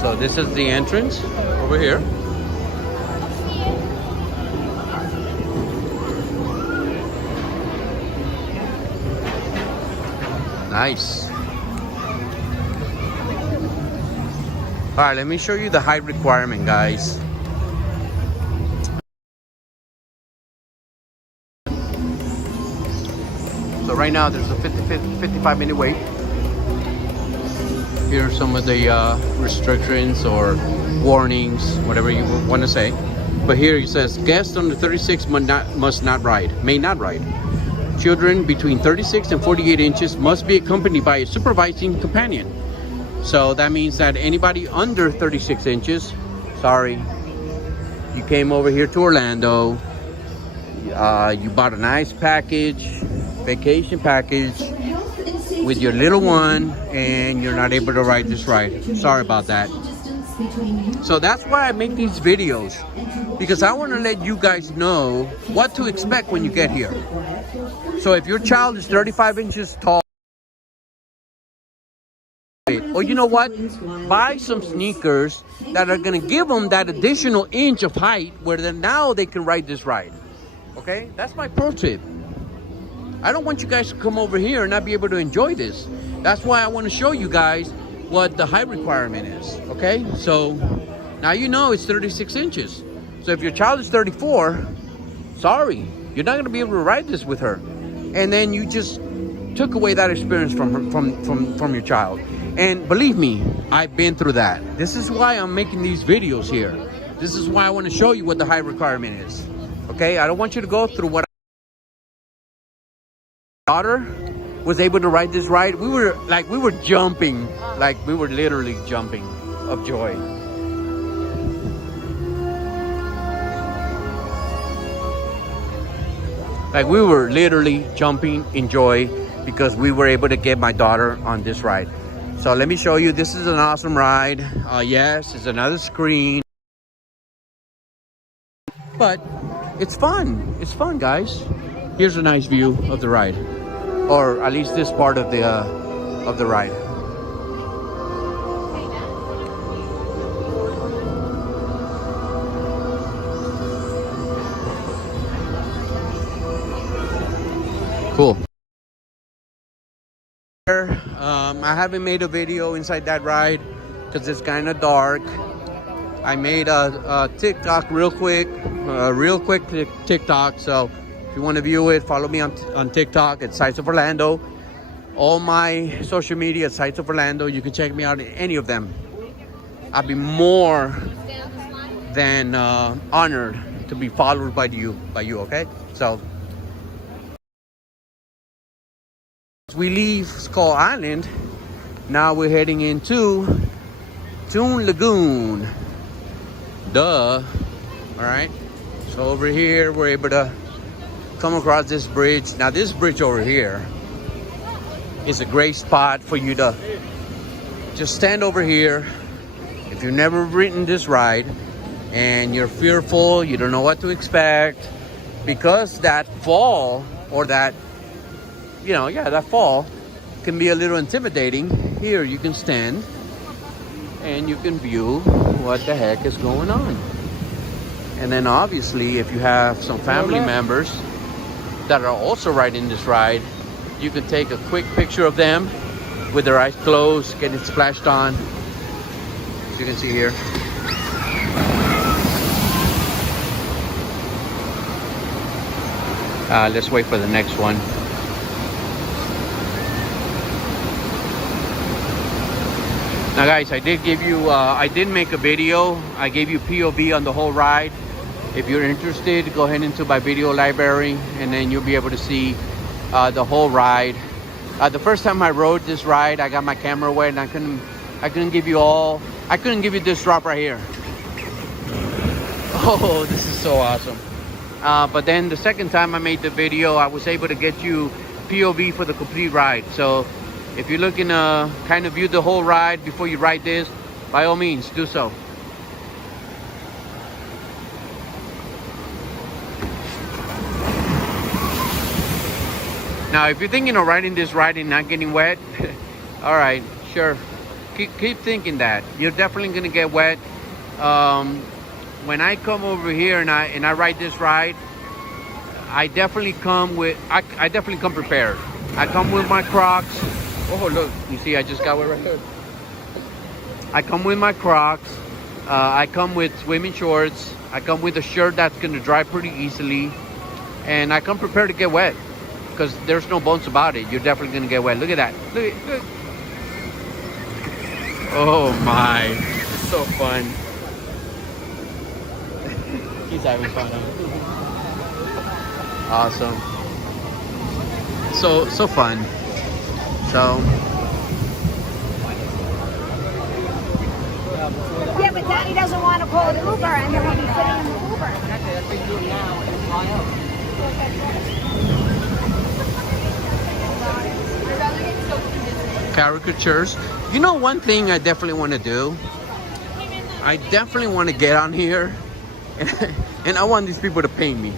So this is the entrance over here. Nice. All right, let me show you the height requirement, guys. So right now there's a 55-minute wait. Here are some of the restrictions or warnings, whatever you want to say. But here it says, guests under 36 must not ride, may not ride. Children between 36 and 48 inches must be accompanied by a supervising companion. So that means that anybody under 36 inches, sorry, you came over here to Orlando, you bought a nice package, vacation package, with your little one, and you're not able to ride this ride. Sorry about that. So that's why I make these videos, because I want to let you guys know what to expect when you get here. So if your child is 35 inches tall, or you know what, buy some sneakers that are going to give them that additional inch of height where then now they can ride this ride. Okay, that's my pro tip. I don't want you guys to come over here and not be able to enjoy this. That's why I want to show you guys what the height requirement is. Okay, so now you know it's 36 inches. So if your child is 34, sorry, you're not going to be able to ride this with her. And then you just took away that experience from your child. And believe me, I've been through that. This is why I'm making these videos here, This is why I want to show you what the height requirement is. Okay, I don't want you to go through what my daughter was able to ride this ride. We were jumping, like we were literally jumping of joy. Like we were literally jumping in joy because we were able to get my daughter on this ride. So let me show you. This is an awesome ride. Yes, it's another screen, but it's fun. It's fun, guys. Here's a nice view of the ride, or at least this part of the ride. Cool. I haven't made a video inside that ride because it's kind of dark. I made a TikTok real quick TikTok. So if you want to view it, follow me on TikTok at Sights of Orlando. All my social media at Sights of Orlando. You can check me out in any of them. I'd be more than honored to be followed by you. Okay, so we leave Skull Island. Now we're heading into Toon Lagoon. Duh. All right. So over here, we're able to come across this bridge. Now this bridge over here is a great spot for you to just stand over here. If you've never ridden this ride and you're fearful, you don't know what to expect, because that fall or that fall can be a little intimidating. Here you can stand and you can view what the heck is going on. And then obviously, if you have some family members that are also riding this ride, you can take a quick picture of them with their eyes closed, getting splashed on, as you can see here. Let's wait for the next one. Now guys, I did make a video. I gave you POV on the whole ride. If you're interested, go ahead into my video library and then you'll be able to see the whole ride. The first time I rode this ride, I got my camera wet and I couldn't give you this drop right here. Oh, this is so awesome. But then the second time I made the video, I was able to get you POV for the complete ride. So if you're looking to kind of view the whole ride before you ride this, by all means, do so. Now, if you're thinking of riding this ride and not getting wet, all right, sure. Keep thinking that. You're definitely going to get wet. When I come over here and I ride this ride, I definitely come prepared. I come with my Crocs. Oh, look, you see, I just got wet right there. I come with my Crocs. I come with swimming shorts. I come with a shirt that's going to dry pretty easily. And I come prepared to get wet because there's no bones about it. You're definitely going to get wet. Look at that. Look. Oh, my. It's so fun. He's having fun. Awesome. So fun. So Yeah, but Daddy doesn't want to call the Uber, and then we'll be sitting in the Uber. Exactly, that's what you do now and fly out. caricatures. You know, one thing I definitely want to do. I definitely want to get on here, and I want these people to paint me.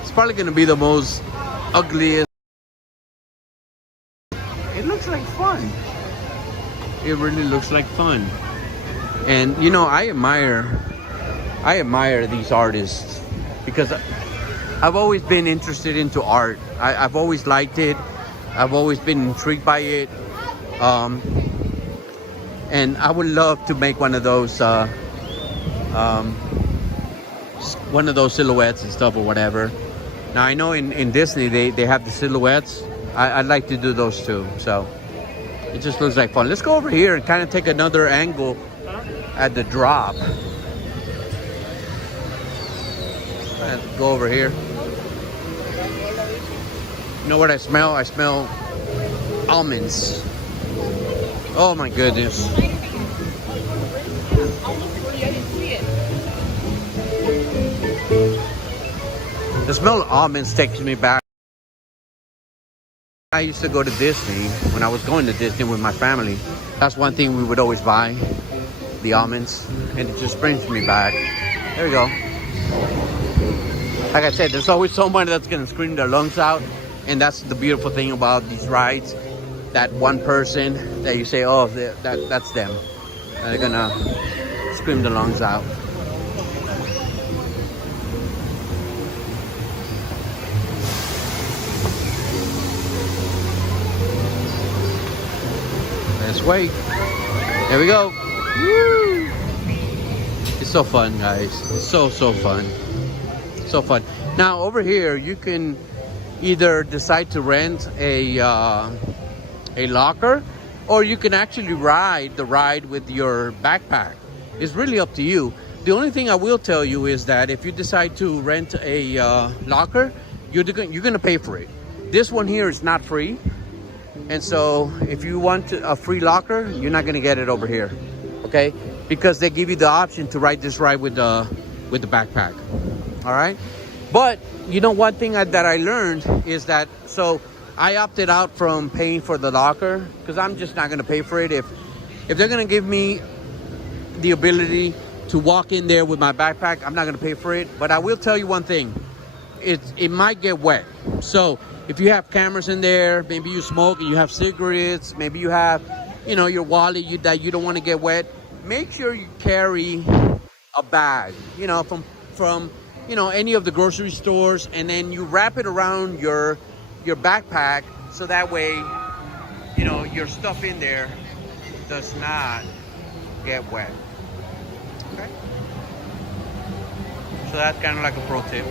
It's probably going to be the most ugliest. It looks like fun. It really looks like fun. And you know, I admire these artists because I've always been interested into art. I've always liked it. I've always been intrigued by it. And I would love to make one of those silhouettes and stuff or whatever. Now I know in Disney they have the silhouettes. I'd like to do those too. So it just looks like fun. Let's go over here and kind of take another angle at the drop. Let's go over here. You know what I smell? I smell almonds. Oh my goodness. The smell of almonds takes me back. I used to go to Disney. When I was going to Disney with my family, that's one thing we would always buy, the almonds, and it just brings me back. There we go. Like I said, there's always somebody that's gonna scream their lungs out, and that's the beautiful thing about these rides. That one person that you say, oh, that's them. They're gonna scream their lungs out. Let's wait. There we go. Woo! It's so fun, guys. It's so fun. So fun. Now over here, you can either decide to rent a locker, or you can actually ride the ride with your backpack. It's really up to you. The only thing I will tell you is that if you decide to rent a locker, you're gonna pay for it. This one here is not free. And so if you want a free locker, you're not gonna get it over here, okay? Because they give you the option to ride this ride with the backpack, all right? But you know, one thing that I learned is that, so I opted out from paying for the locker because I'm just not gonna pay for it. If they're gonna give me the ability to walk in there with my backpack, I'm not gonna pay for it. But I will tell you one thing, it might get wet. So if you have cameras in there, maybe you smoke and you have cigarettes, maybe you have, you know, your wallet that you don't want to get wet, make sure you carry a bag, you know, from you know, any of the grocery stores, and then you wrap it around your backpack so that way, you know, your stuff in there does not get wet. Okay? So that's kind of like a pro tip.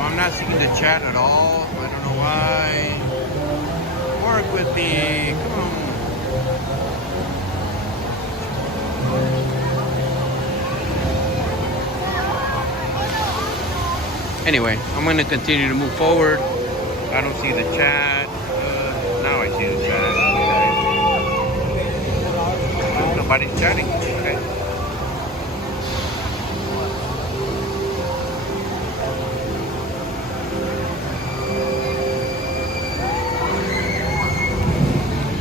I'm not seeing the chat at all. I don't know why. Work with me. Come on. Anyway, I'm going to continue to move forward. I don't see the chat. Now I see the chat. Okay. Nobody's chatting. Okay.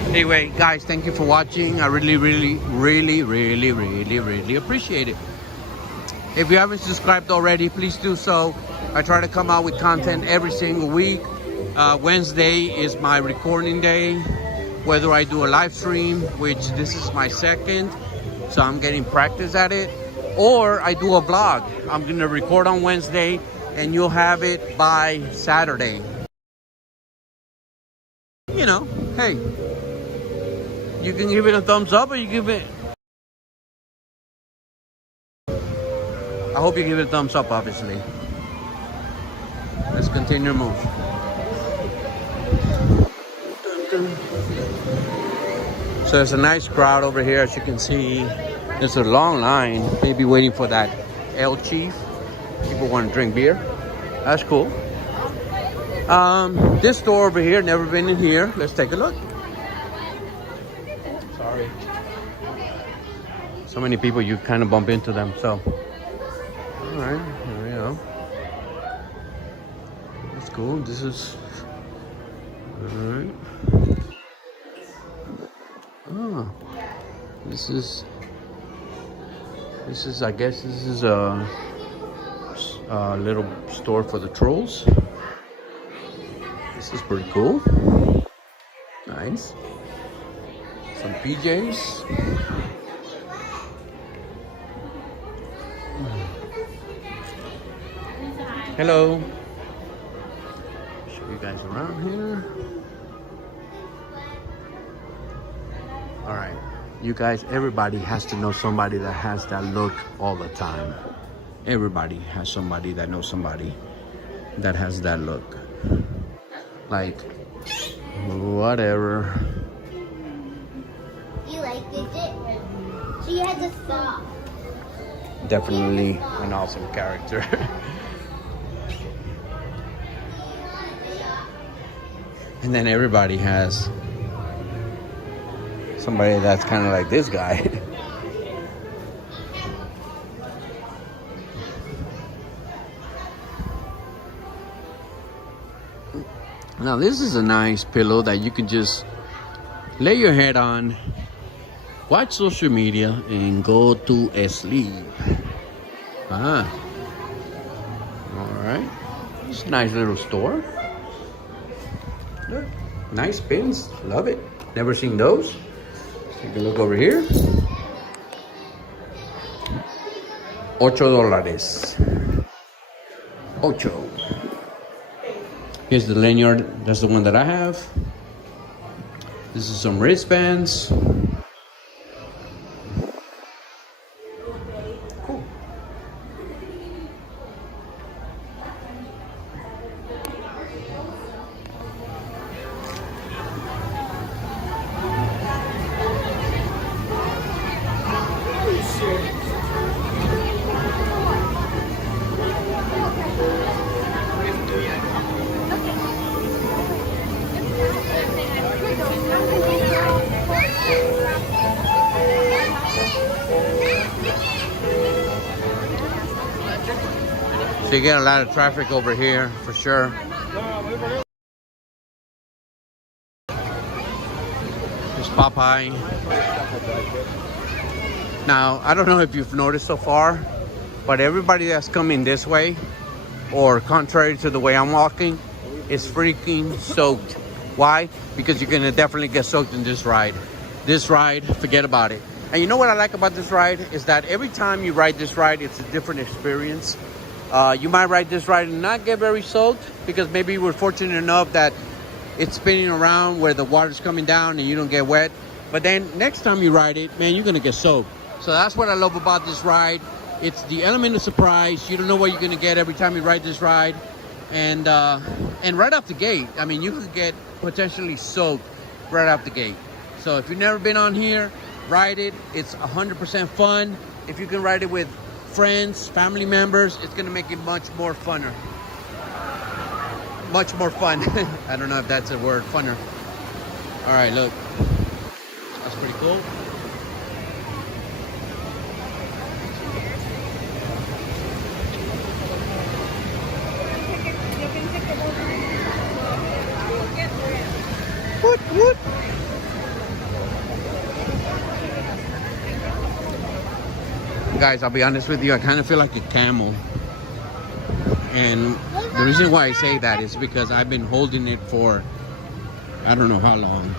Anyway, guys, thank you for watching. I really appreciate it. If you haven't subscribed already, please do so. I try to come out with content every single week. Wednesday is my recording day, whether I do a live stream, which this is my second, so I'm getting practice at it, or I do a vlog. I'm going to record on Wednesday, and you'll have it by Saturday. You know, hey. You can give it a thumbs up, or you give it... I hope you give it a thumbs up, obviously. Let's continue to move. So there's a nice crowd over here, as you can see. There's a long line, maybe waiting for that El Chief. People want to drink beer. That's cool. This store over here, never been in here. Let's take a look. Sorry. So many people, you kind of bump into them, so. All right, here we go. That's cool. This is, all right. Oh, this is, I guess this is a little store for the trolls. This is pretty cool. Nice. Some PJs. Hello. Show you guys around here. All right, you guys, everybody has to know somebody that has that look all the time. Everybody has somebody that knows somebody. that has that look. Like, whatever. You like it? She has a saw. Definitely an awesome character. And then everybody has somebody that's kind of like this guy. Now this is a nice pillow that you can just lay your head on, watch social media, and go to sleep. Ah, all right. It's a nice little store. Look, nice pins. Love it. Never seen those. Take a look over here. $8. Ocho. Here's the lanyard. That's the one that I have. This is some wristbands. Cool. So you get a lot of traffic over here for sure. There's Popeye. Now, I don't know if you've noticed so far, but everybody that's coming this way, or contrary to the way I'm walking, is freaking soaked. Why? Because you're gonna definitely get soaked in this ride. This ride, forget about it. And you know what I like about this ride is that every time you ride this ride, it's a different experience. You might ride this ride and not get very soaked because maybe we're fortunate enough that it's spinning around where the water's coming down and you don't get wet. But then next time you ride it, man, you're gonna get soaked. So that's what I love about this ride. It's the element of surprise. You don't know what you're gonna get every time you ride this ride. And right off the gate, I mean, you could get potentially soaked right off the gate. So if you've never been on here, ride it. It's 100% fun. If you can ride it with friends, family members, it's gonna make it much more funner. Much more fun. I don't know if that's a word, funner. All right, look. That's pretty cool. What? Guys, I'll be honest with you, I kind of feel like a camel. And the reason why I say that is because I've been holding it for I don't know how long.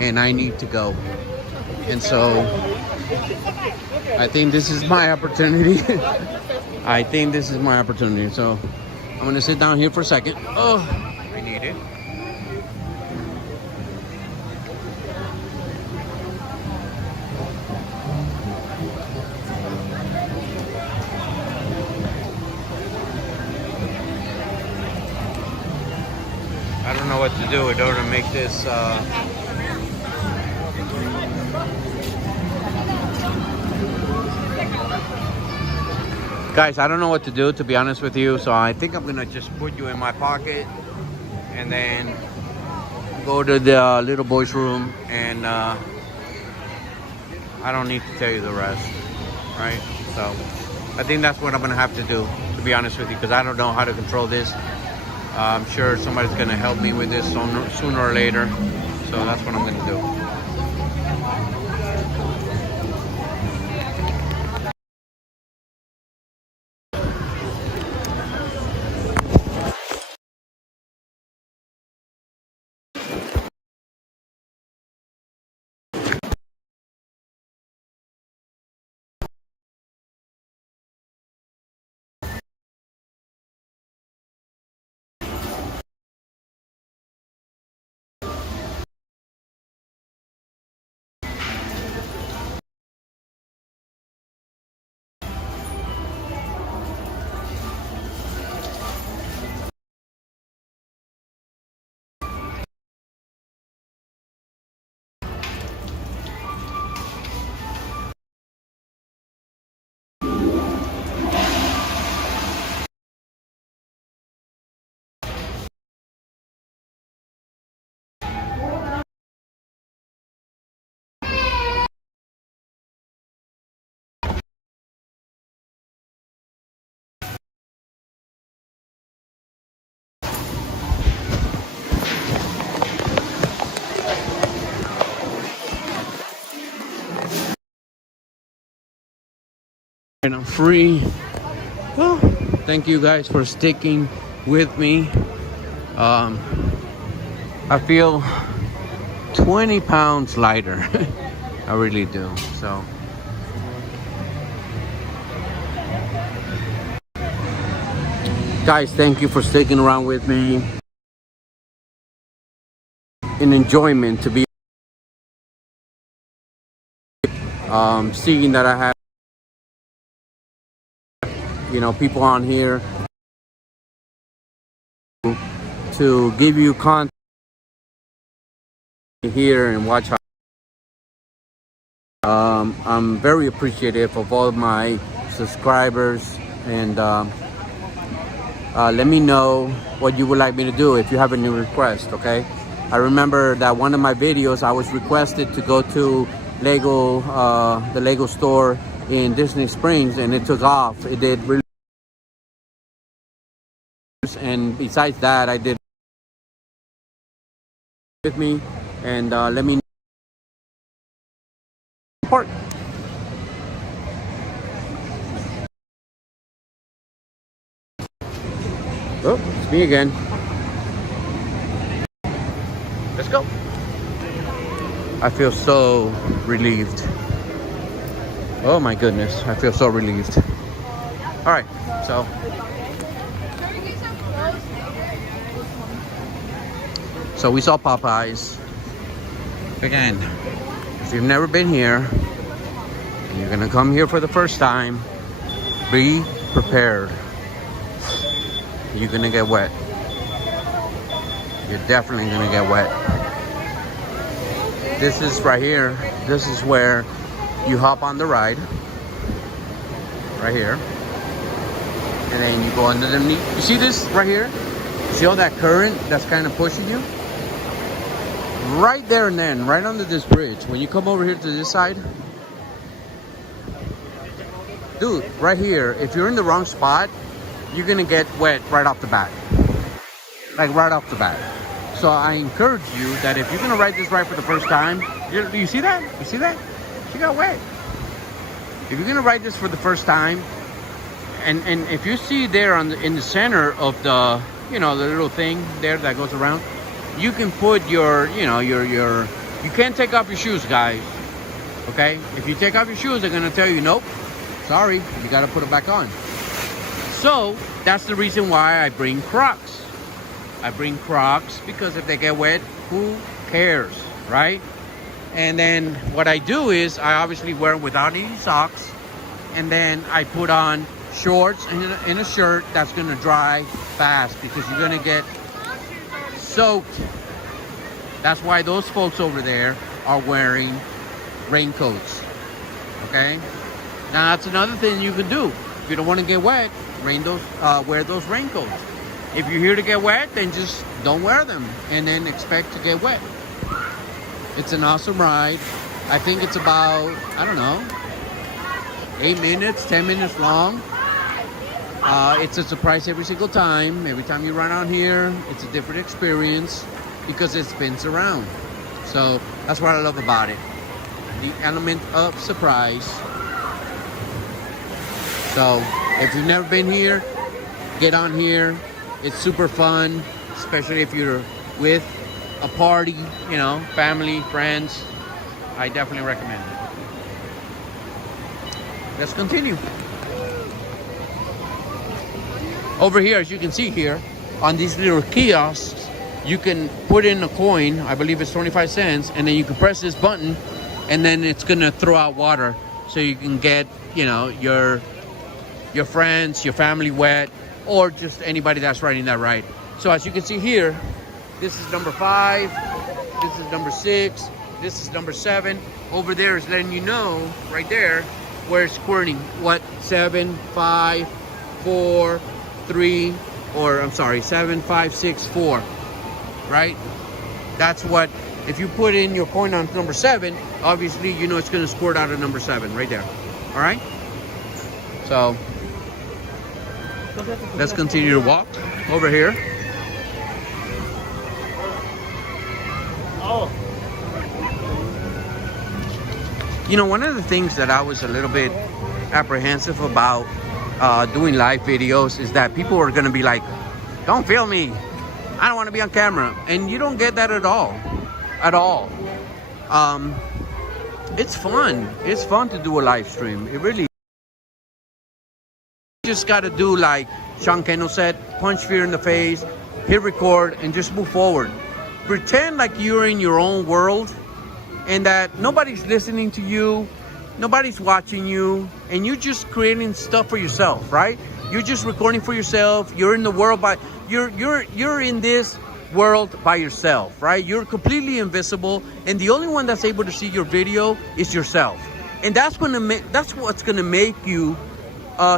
And I need to go. And so I think this is my opportunity. I think this is my opportunity. So I'm going to sit down here for a second. Oh, I need it. I don't know what to do in order to make this guys, I don't know what to do, to be honest with you, so I think I'm gonna just put you in my pocket and then go to the little boy's room, and I don't need to tell you the rest, right? So I think that's what I'm gonna have to do, to be honest with you, because I don't know how to control this. I'm sure somebody's gonna help me with this sooner or later, so that's what I'm gonna do. And I'm free. Well, thank you guys for sticking with me. I feel 20 pounds lighter. I really do. So guys, thank you for sticking around with me. An enjoyment to be seeing that I have, you know, people on here to give you content here and watch how I'm very appreciative of all my subscribers, and let me know what you would like me to do if you have any request. Okay, I remember that one of my videos I was requested to go to the Lego store in Disney Springs, and it took off. It did really. And besides that, I did with me, and let me know. Park. Oh, it's me again. Let's go. I feel so relieved. Oh my goodness, I feel so relieved. All right, so we saw Popeyes. Again, if you've never been here and you're gonna come here for the first time, be prepared. You're gonna get wet. You're definitely gonna get wet. This is right here. This is where you hop on the ride. Right here. And then you go underneath. You see this right here? See all that current that's kind of pushing you? Right there and then, right under this bridge. When you come over here to this side. Dude, right here, if you're in the wrong spot, you're gonna get wet right off the bat. Like right off the bat. So I encourage you that if you're gonna ride this ride for the first time, you see that? You see that? She got wet. If you're gonna ride this for the first time, and if you see there in the center of the, you know, the little thing there that goes around, you can put your, you know, you can't take off your shoes, guys. Okay? If you take off your shoes, they're gonna tell you, nope, sorry, you gotta put it back on. So that's the reason why I bring Crocs. I bring Crocs because if they get wet, who cares, right? And then what I do is I obviously wear them without any socks, and then I put on shorts and a shirt that's gonna dry fast because you're gonna get soaked. That's why those folks over there are wearing raincoats. Okay? Now that's another thing you can do. If you don't want to get wet, wear those raincoats. If you're here to get wet, then just don't wear them and then expect to get wet. It's an awesome ride. I think it's about, I don't know, 8 minutes, 10 minutes long. It's a surprise every single time. Every time you run out here, it's a different experience because it spins around. So that's what I love about it. The element of surprise. So if you've never been here, get on here. It's super fun, especially if you're with a party, you know, family, friends. I definitely recommend it. Let's continue. Over here, as you can see here, on these little kiosks, you can put in a coin, I believe it's 25 cents, and then you can press this button, and then it's gonna throw out water, so you can get, you know, your friends, your family wet, or just anybody that's riding that ride. So as you can see here, this is number 5, this is number 6, this is number 7. Over there is letting you know, right there, where it's squirting. What, 7, 5, 4, 3, or I'm sorry, 7, 5, 6, 4, right? That's what, if you put in your coin on number 7, obviously you know it's gonna squirt out of number 7 right there. All right? So let's continue to walk over here. Oh. You know, one of the things that I was a little bit apprehensive about doing live videos is that people are gonna be like, don't film me, I don't want to be on camera. And you don't get that at all. It's fun to do a live stream. It really, you just got to do like Sean Kendall said, punch fear in the face, hit record, and just move forward. Pretend like you're in your own world and that nobody's listening to you, nobody's watching you, and you're just creating stuff for yourself, right? You're just recording for yourself. You're in the world by you're in this world by yourself, right? You're completely invisible, and the only one that's able to see your video is yourself. And that's what's gonna make you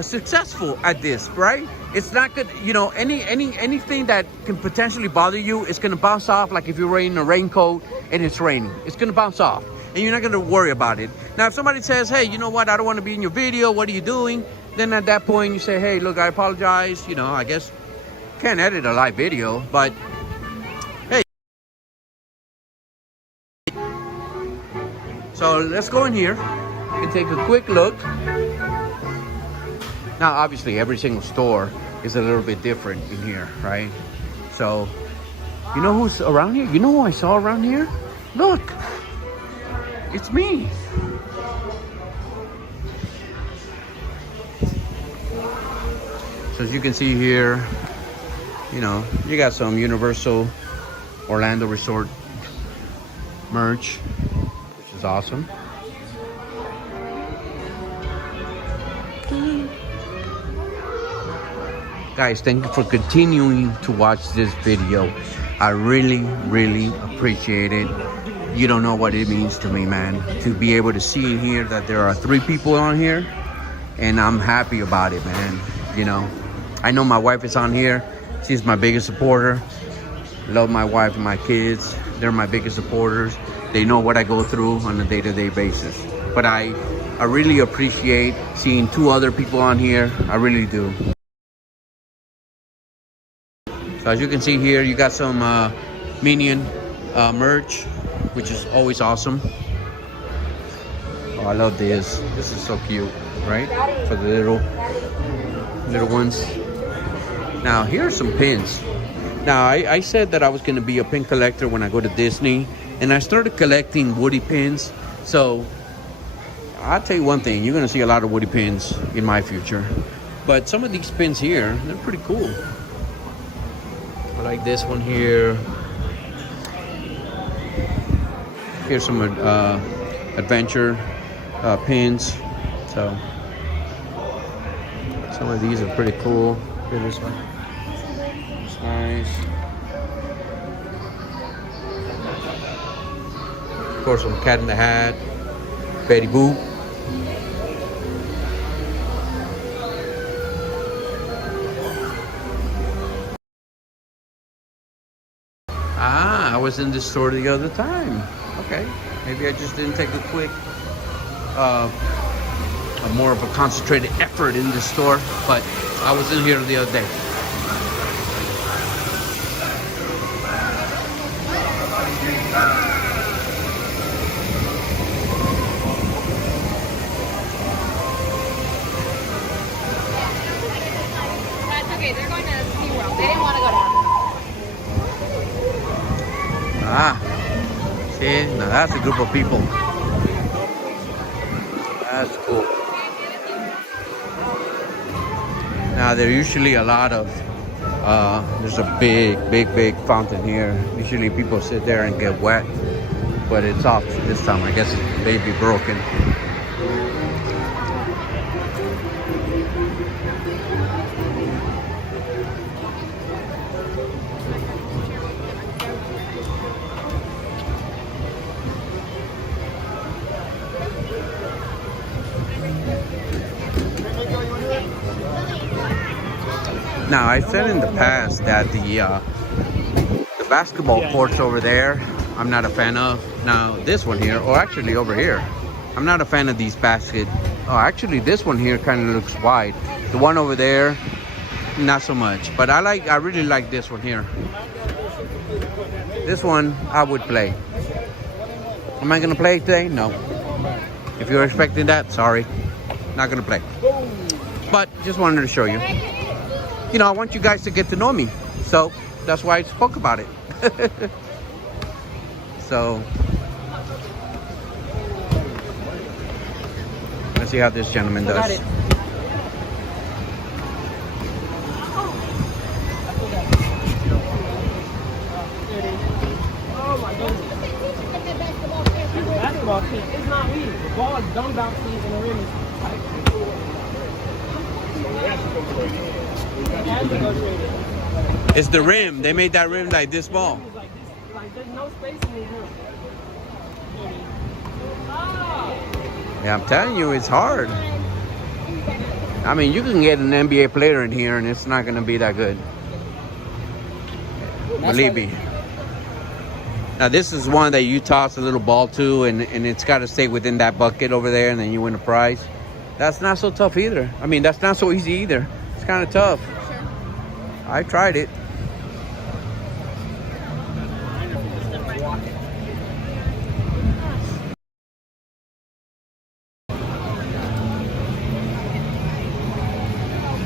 successful at this, right? It's not good, you know, anything that can potentially bother you is gonna bounce off. Like if you're wearing a raincoat and it's raining, it's gonna bounce off and you're not gonna worry about it. Now, if somebody says, hey, you know what, I don't wanna be in your video, what are you doing? Then at that point you say, hey, look, I apologize. You know, I guess can't edit a live video, but hey. So let's go in here and take a quick look. Now, obviously, every single store is a little bit different in here, right? So, you know who's around here? You know who I saw around here? Look, it's me. So as you can see here, you know, you got some Universal Orlando Resort merch, which is awesome. Guys, thank you for continuing to watch this video. I really appreciate it. You don't know what it means to me, man, to be able to see in here that there are 3 people on here, and I'm happy about it, man. You know, I know my wife is on here. She's my biggest supporter. Love my wife and my kids. They're my biggest supporters. They know what I go through on a day-to-day basis. But I really appreciate seeing 2 other people on here. I really do. So as you can see here, you got some Minion merch, which is always awesome. Oh, I love this. This is so cute, right? For the little ones. Now, here are some pins. Now, I said that I was going to be a pin collector when I go to Disney, and I started collecting Woody pins. So, I'll tell you one thing, you're going to see a lot of Woody pins in my future. But some of these pins here, they're pretty cool. I like this one here. Here's some adventure pins. So, some of these are pretty cool. Here, this one. It's nice. Of course, some Cat in the Hat, Betty Boop. I was in this store the other time. Okay, maybe I just didn't take a quick, more of a concentrated effort in this store, but I was in here the other day. That's okay, they're going to SeaWorld. They didn't want to go down. See, now that's a group of people. That's cool. Now there are usually a lot of, there's a big fountain here. Usually people sit there and get wet, but it's off this time. I guess it may be broken. Now, I said in the past that the basketball courts over there, I'm not a fan of. Now, this one here, or actually over here, I'm not a fan of these basket. Oh, actually, this one here kind of looks wide. The one over there, not so much. But I really like this one here. This one, I would play. Am I gonna play today? No. If you're expecting that, sorry. not gonna play. But just wanted to show you. You know, I want you guys to get to know me, so that's why I spoke about it. So let's see how this gentleman does. Basketball team. It's not weed. The ball is dumb bouncing and the rim is tight. It's the rim. They made that rim like this small. Like this, like there's no space in this room. Yeah, I'm telling you, it's hard. I mean, you can get an NBA player in here and it's not going to be that good. Believe me. Now, this is one that you toss a little ball to and it's got to stay within that bucket over there and then you win a prize. That's not so tough either. I mean, that's not so easy either. It's kind of tough. I tried it.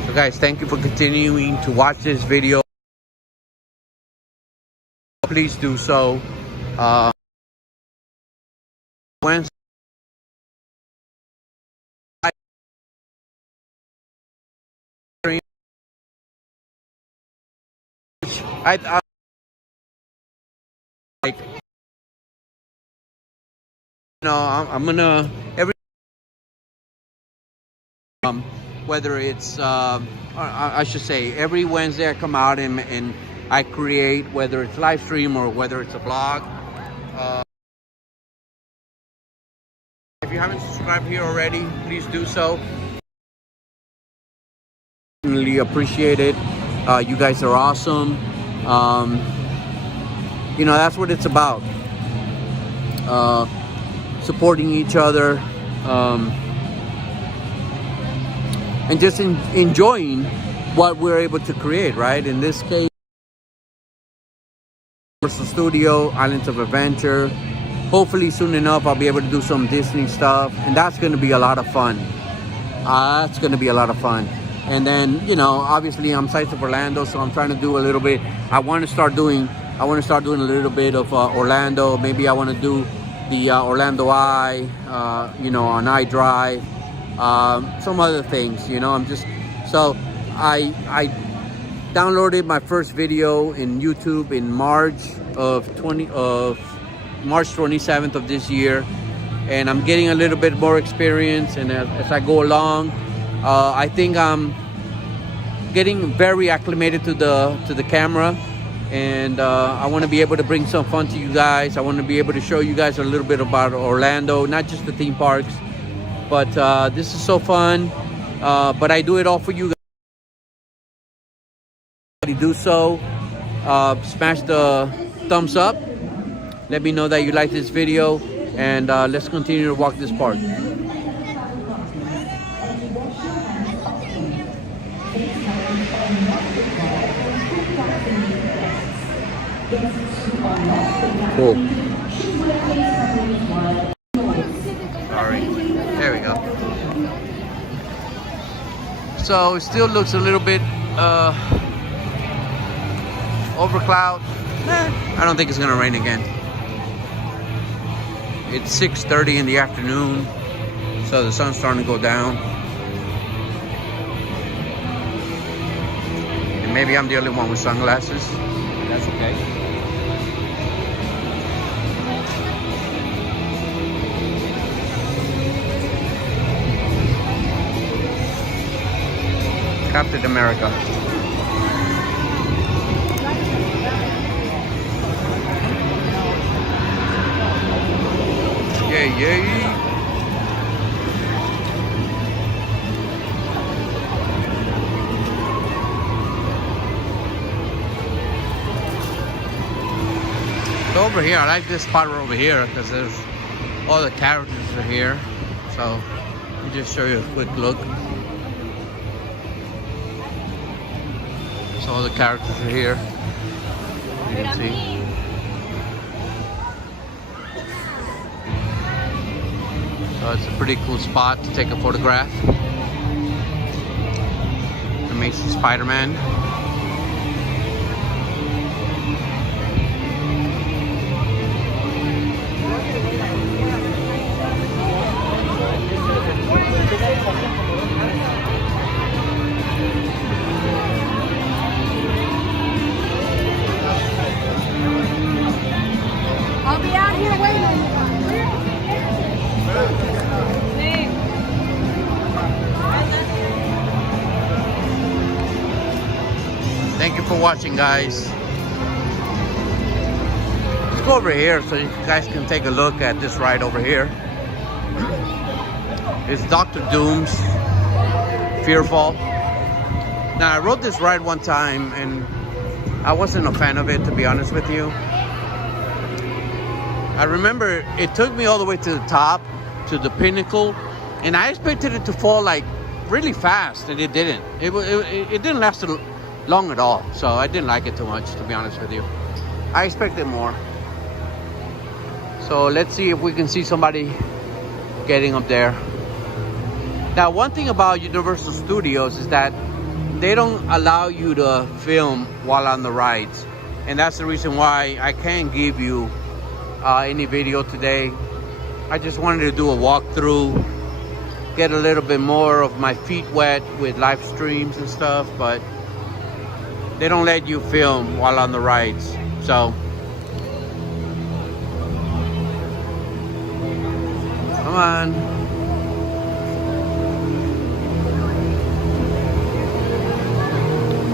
So guys, thank you for continuing to watch this video. Please do so. Wednesday. I like, you know, I'm gonna every whether it's I should say every Wednesday I come out and I create, whether it's live stream or whether it's a vlog. If you haven't subscribed here already, please do so. Really appreciate it. You guys are awesome. You know, that's what it's about. Supporting each other and just enjoying what we're able to create, right? In this case, Carousel Studio, Islands of Adventure. Hopefully soon enough I'll be able to do some Disney stuff, and that's going to be a lot of fun. That's going to be a lot of fun. And then, you know, obviously I'm Sights of Orlando, so I'm trying to do a little bit. I want to start doing a little bit of Orlando. Maybe I want to do the Orlando Eye, you know, on iDrive, some other things. You know, I downloaded my first video in YouTube in March 27th of this year, and I'm getting a little bit more experience. And as I go along, I think I'm getting very acclimated to the camera, and I want to be able to bring some fun to you guys. I want to be able to show you guys a little bit about Orlando, not just the theme parks, but this is so fun. But I do it all for you guys. Do so. Smash the thumbs up. Let me know that you like this video, and let's continue to walk this park. Cool. Alright, there we go. So it still looks a little bit over cloud. I don't think it's gonna rain again. It's 6:30 in the afternoon, so the sun's starting to go down. And maybe I'm the only one with sunglasses. That's okay. Captain America. Yay. So over here, I like this spot over here because there's all the characters are here. So let me just show you a quick look. So all the characters are here. You can see. So So it's a pretty cool spot to take a photograph. Amazing Spider-Man. I'll be out here waiting. Thank you for watching, guys. Let's go over here so you guys can take a look at this ride over here. It's Dr. Doom's Fearfall. Now, I rode this ride one time and I wasn't a fan of it, to be honest with you. I remember it took me all the way to the top, to the pinnacle, and I expected it to fall like really fast, and it didn't. It didn't last long at all, so I didn't like it too much, to be honest with you. I expected more. So let's see if we can see somebody getting up there. Now, one thing about Universal Studios is that they don't allow you to film while on the rides, and that's the reason why I can't give you any video today. I just wanted to do a walkthrough, get a little bit more of my feet wet with live streams and stuff, but they don't let you film while on the rides. So come on.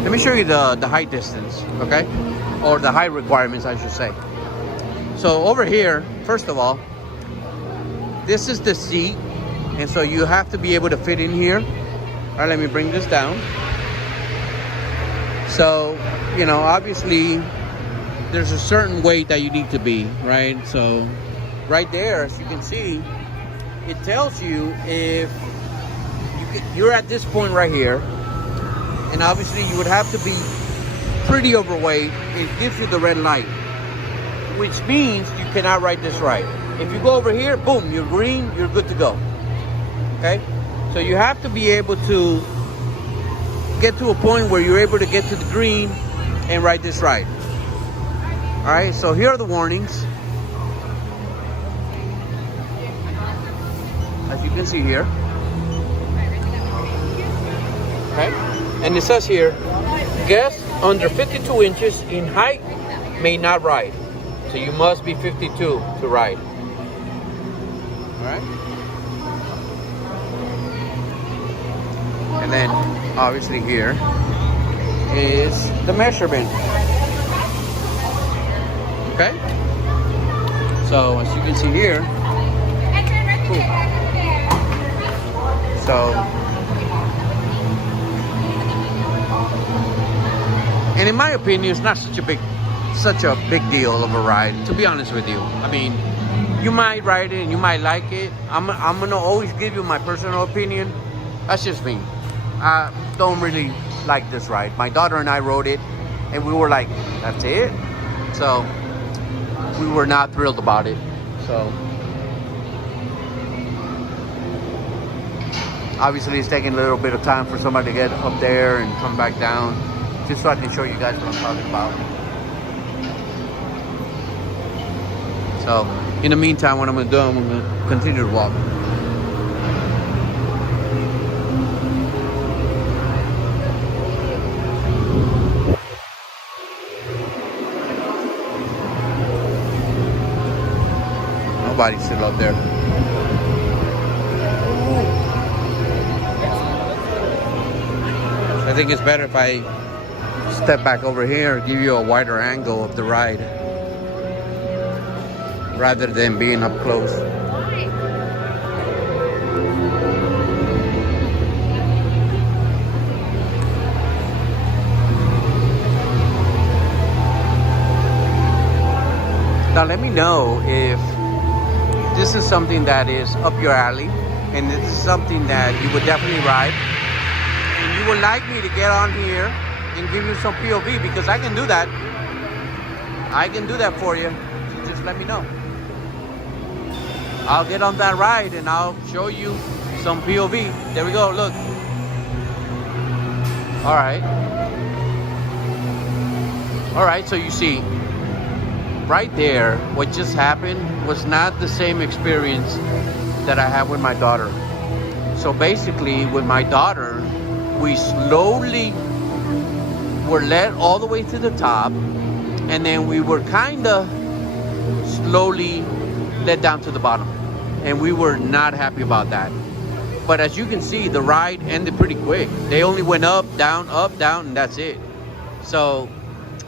Let me show you the height distance, okay? Or the height requirements, I should say. So over here, first of all, this is the seat, and so you have to be able to fit in here. All right, let me bring this down. So, you know, obviously there's a certain weight that you need to be, right? So right there, as you can see, it tells you if you're at this point right here, and obviously you would have to be pretty overweight. It gives you the red light, which means you cannot ride this ride. If you go over here, boom, you're green, you're good to go. Okay? So you have to be able to get to a point where you're able to get to the green and ride this ride. All right, so here are the warnings. As you can see here. Okay? And it says here, guests under 52 inches in height may not ride. So you must be 52 to ride. All right? And then obviously here is the measurement. Okay? So as you can see here, cool. So, and in my opinion, it's not such a big deal of a ride, to be honest with you. I mean, you might ride it and you might like it. I'm gonna always give you my personal opinion. That's just me. I don't really like this ride. My daughter and I rode it and we were like, that's it? So we were not thrilled about it. So obviously it's taking a little bit of time for somebody to get up there and come back down, just so I can show you guys what I'm talking about. So in the meantime, what I'm gonna do, I'm gonna continue to walk. Nobody's still up there. So I think it's better if I step back over here, give you a wider angle of the ride, rather than being up close. Now let me know if this is something that is up your alley, and this is something that you would definitely ride, and you would like me to get on here and give you some POV, because I can do that. I can do that for you. So just let me know. I'll get on that ride and I'll show you some POV. There we go, look. All right, so you see, right there, what just happened was not the same experience that I had with my daughter. So basically, with my daughter, we slowly were led all the way to the top, and then we were kind of slowly led down to the bottom. And we were not happy about that. But as you can see, the ride ended pretty quick. They only went up, down, and that's it. So,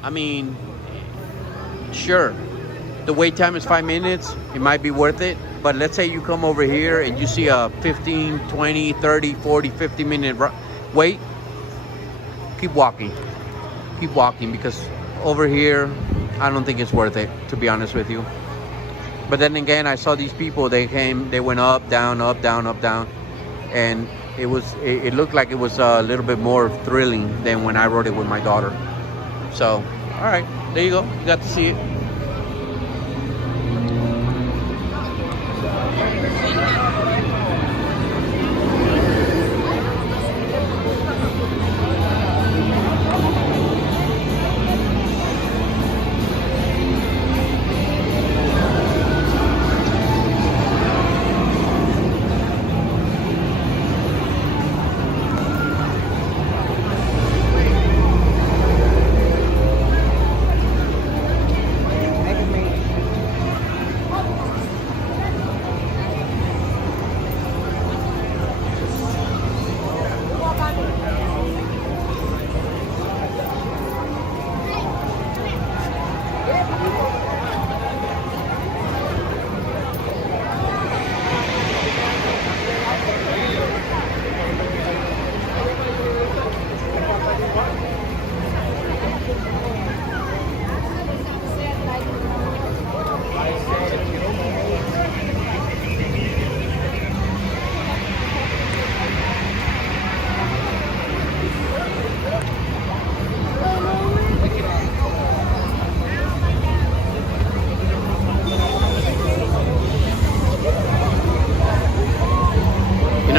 I mean, sure, the wait time is 5 minutes. It might be worth it. But let's say you come over here and you see a 15, 20, 30, 40, 50 minute wait. Keep walking. Keep walking, because over here, I don't think it's worth it, to be honest with you. But then again, I saw these people, they went up, down, and it looked like it was a little bit more thrilling than when I rode it with my daughter. So, all right, there you go. You got to see it.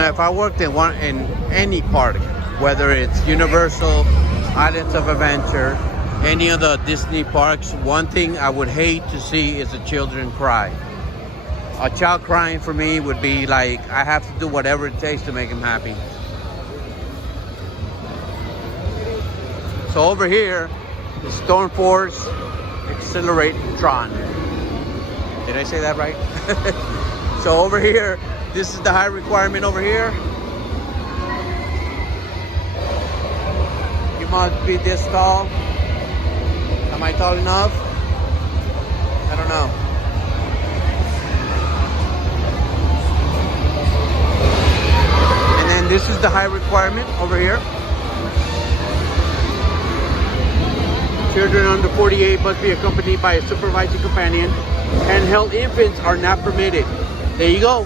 If I worked in any park, whether it's Universal, Islands of Adventure, any of the Disney parks, one thing I would hate to see is a children cry. A child crying for me would be like, I have to do whatever it takes to make him happy. So over here, the Storm Force Acceleratron. Did I say that right? So over here, this is the height requirement over here. You must be this tall. Am I tall enough? I don't know. And then this is the height requirement over here. Children under 48 must be accompanied by a supervising companion. Handheld infants are not permitted. There you go.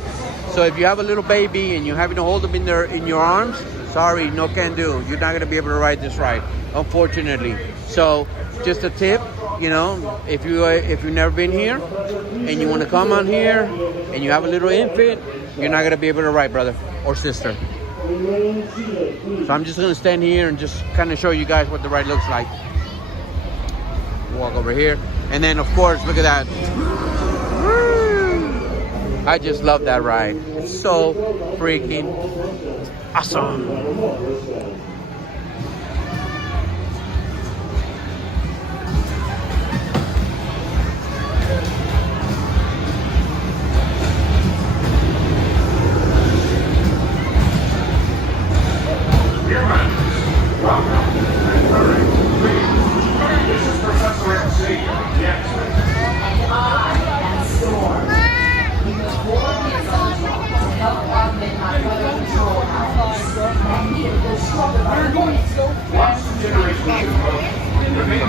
So if you have a little baby and you're having to hold them in your arms, sorry, no can do. You're not going to be able to ride this ride, unfortunately. So just a tip, you know, if you've never been here and you want to come on here and you have a little infant, you're not going to be able to ride, brother or sister. So I'm just going to stand here and just kind of show you guys what the ride looks like. Walk over here. And then, of course, look at that. I just love that ride. It's so freaking awesome.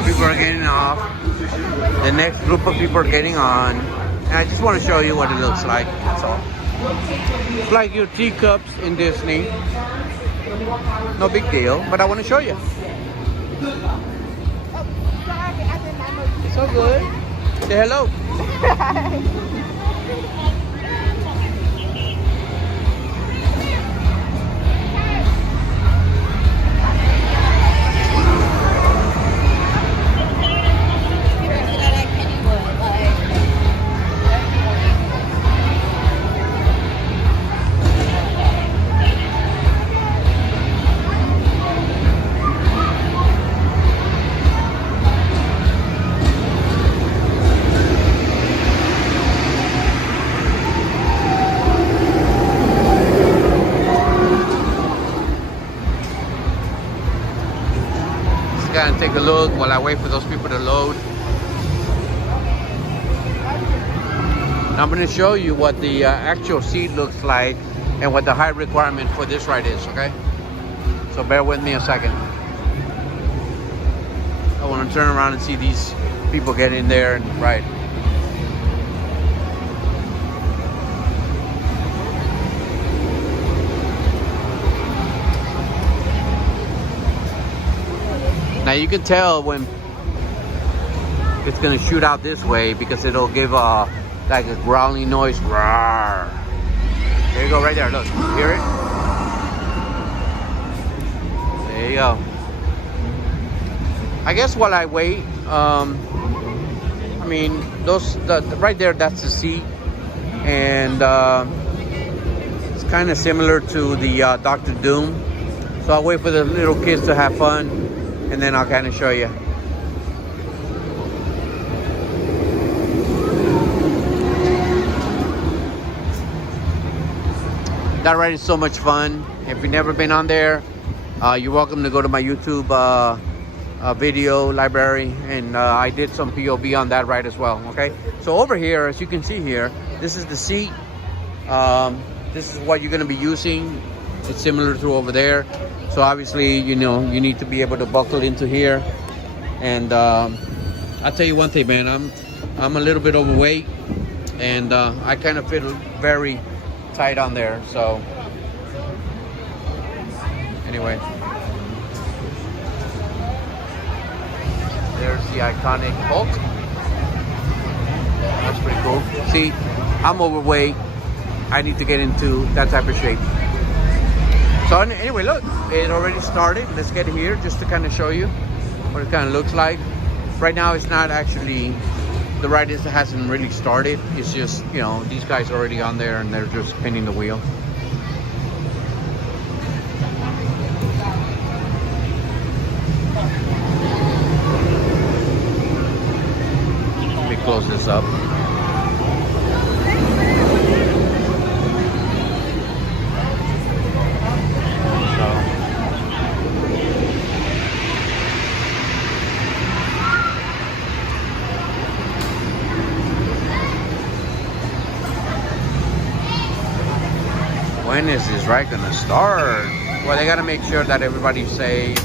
People are getting off. The next group of people are getting on. And I just want to show you what it looks like. That's all. It's like your teacups in Disney. No big deal, but I want to show you. So good. Say hello. take a look while I wait for those people to load. Now I'm going to show you what the actual seat looks like and what the height requirement for this ride is, okay? So bear with me a second. I want to turn around and see these people get in there and ride. Now you can tell when it's gonna shoot out this way because it'll give like a growling noise. Roar. There you go, right there. Look, hear it? There you go. I guess while I wait, I mean, right there, that's the seat, and it's kind of similar to the Dr. Doom. So I'll wait for the little kids to have fun, and then I'll kind of show you. That ride is so much fun. If you've never been on there, you're welcome to go to my YouTube video library, and I did some POV on that ride as well. Okay, so over here, as you can see here, this is the seat. This is what you're going to be using. It's similar to over there. So obviously, you know, you need to be able to buckle into here. And I'll tell you one thing, man. I'm a little bit overweight, and I kind of fit very tight on there. So anyway, there's the iconic Walt. That's pretty cool. See, I'm overweight. I need to get into that type of shape. So anyway, look, it already started. Let's get here just to kind of show you what it kind of looks like. Right now, it's not actually, the ride hasn't really started. It's just, you know, these guys are already on there and they're just spinning the wheel. Let me close this up. When is this ride gonna start? Well, they gotta make sure that everybody's safe,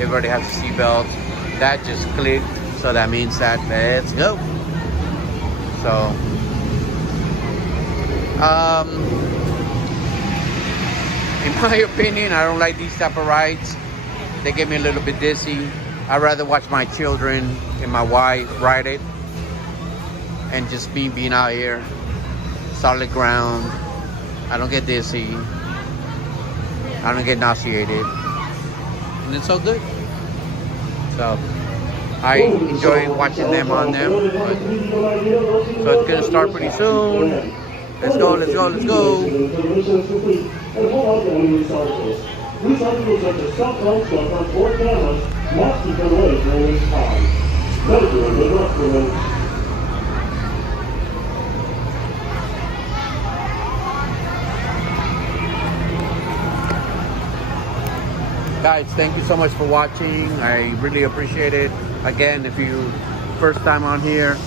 everybody has a seatbelt. That just clicked, so that means that let's go. So, in my opinion, I don't like these type of rides. They get me a little bit dizzy. I'd rather watch my children and my wife ride it, and just me being out here, solid ground. I don't get dizzy. I don't get nauseated. And it's so good. So I enjoy watching them on them. But, so it's gonna start pretty soon. Let's go, let's go, let's go. Guys, thank you so much for watching. I really appreciate it. Again, if you first time on here,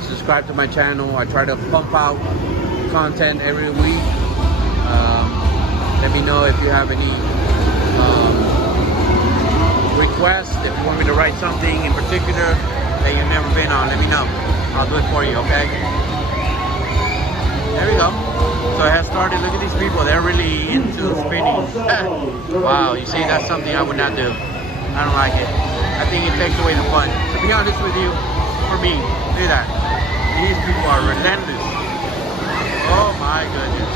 subscribe to my channel. I try to pump out content every week. Let me know if you have any requests. If you want me to write something in particular that you've never been on, let me know. I'll do it for you, okay? There we go. So it has started. Look at these people. They're really into spinning. Wow, you see, that's something I would not do. I don't like it. I think it takes away the fun. To be honest with you, for me, look at that. These people are relentless. Oh my goodness.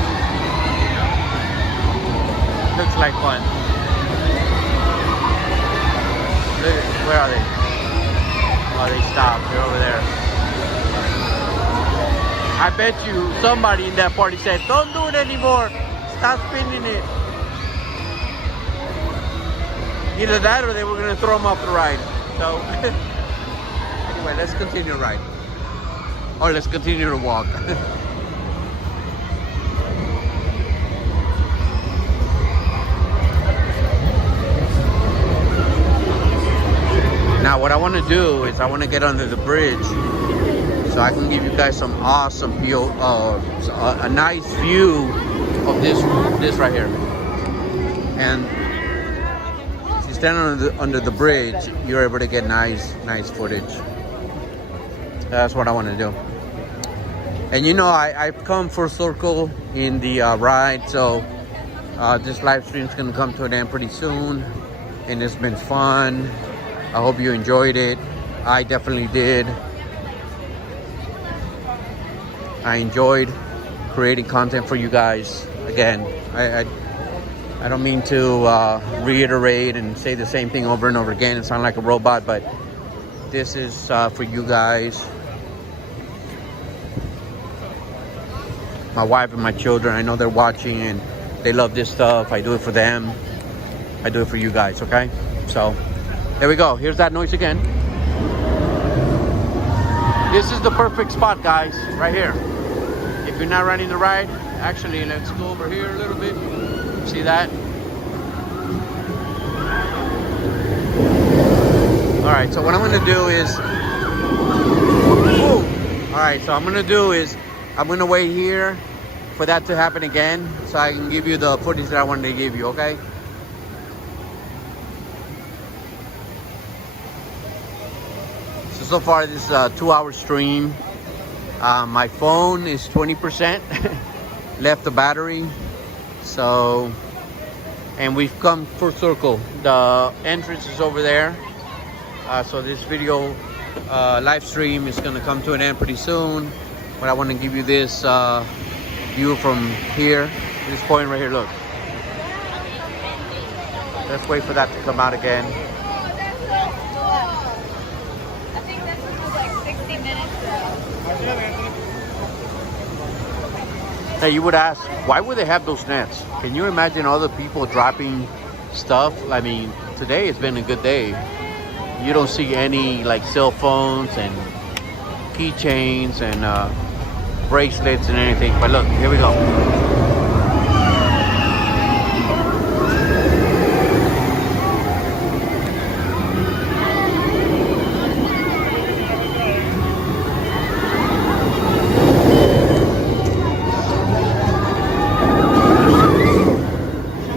Looks like fun. Look, where are they? Oh, they stopped. They're over there. I bet you somebody in that party said, don't do it anymore. Stop spinning it. Either that or they were going to throw them off the ride. So, anyway, let's continue to ride. Or let's continue to walk. Now what I want to do is I want to get under the bridge so I can give you guys some awesome view, a nice view of this right here. And if you stand under the bridge, you're able to get nice footage. That's what I want to do. And you know, I've come full circle in the ride, so this live stream is going to come to an end pretty soon, and it's been fun. I hope you enjoyed it. I definitely did. I enjoyed creating content for you guys. Again, I don't mean to reiterate and say the same thing over and over again and sound like a robot, but this is for you guys. My wife and my children, I know they're watching and they love this stuff. I do it for them. I do it for you guys, okay? So, there we go. Here's that noise again. This is the perfect spot, guys, right here. If you're not riding the ride, actually, let's go over here a little bit. See that? All right, so what I'm gonna do is, all right, so I'm gonna wait here for that to happen again so I can give you the footage that I wanted to give you, okay? So far this is a 2-hour stream. My phone is 20% left the battery. So, and we've come full circle. The entrance is over there. So this video live stream is gonna come to an end pretty soon. But I want to give you this view from here, this point right here. Look. Let's wait for that to come out again. I think this was like 60 minutes ago. Hey, you would ask, why would they have those nets? Can you imagine all the people dropping stuff? I mean, today has been a good day. You don't see any like cell phones and keychains and bracelets and anything. But look, here we go.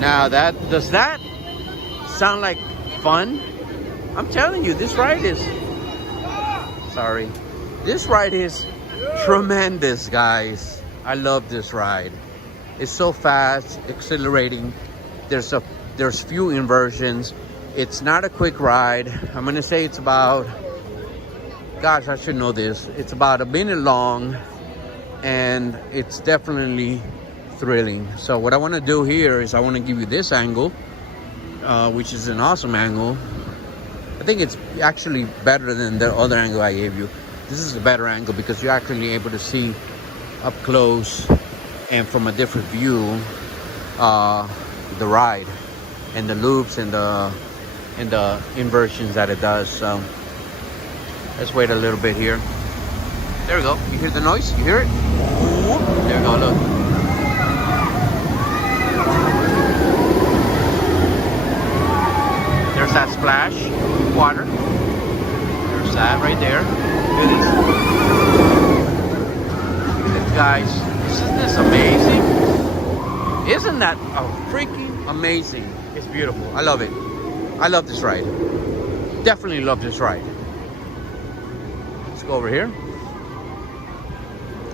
Now does that sound like fun? I'm telling you, this ride is tremendous, guys. I love this ride. It's so fast, exhilarating. There's few inversions. It's not a quick ride. I'm gonna say it's about, gosh, I should know this. It's about a minute long, and it's definitely thrilling. So what I want to do here is I want to give you this angle, which is an awesome angle. I think it's actually better than the other angle I gave you. This is a better angle because you're actually able to see up close and from a different view the ride and the loops and the inversions that it does. So let's wait a little bit here. There we go. You hear the noise? You hear it? There we go. Look. There's that splash of water. There's that right there. Guys, isn't this amazing? Isn't that freaking amazing? It's beautiful. I love it. I love this ride. Definitely love this ride. Let's go over here.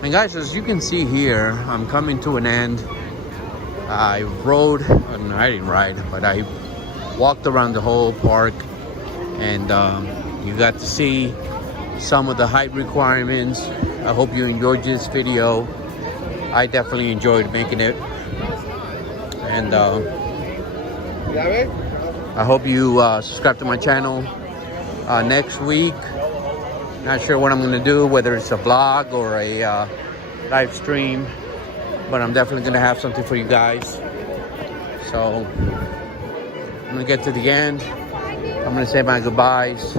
And guys, as you can see here, I'm coming to an end. I rode, I didn't ride, but I walked around the whole park, and you got to see some of the height requirements. I hope you enjoyed this video. I definitely enjoyed making it, and I hope you subscribe to my channel. Next week, not sure what I'm gonna do, whether it's a vlog or a live stream, but I'm definitely gonna have something for you guys. So I'm gonna get to the end. I'm gonna say my goodbyes.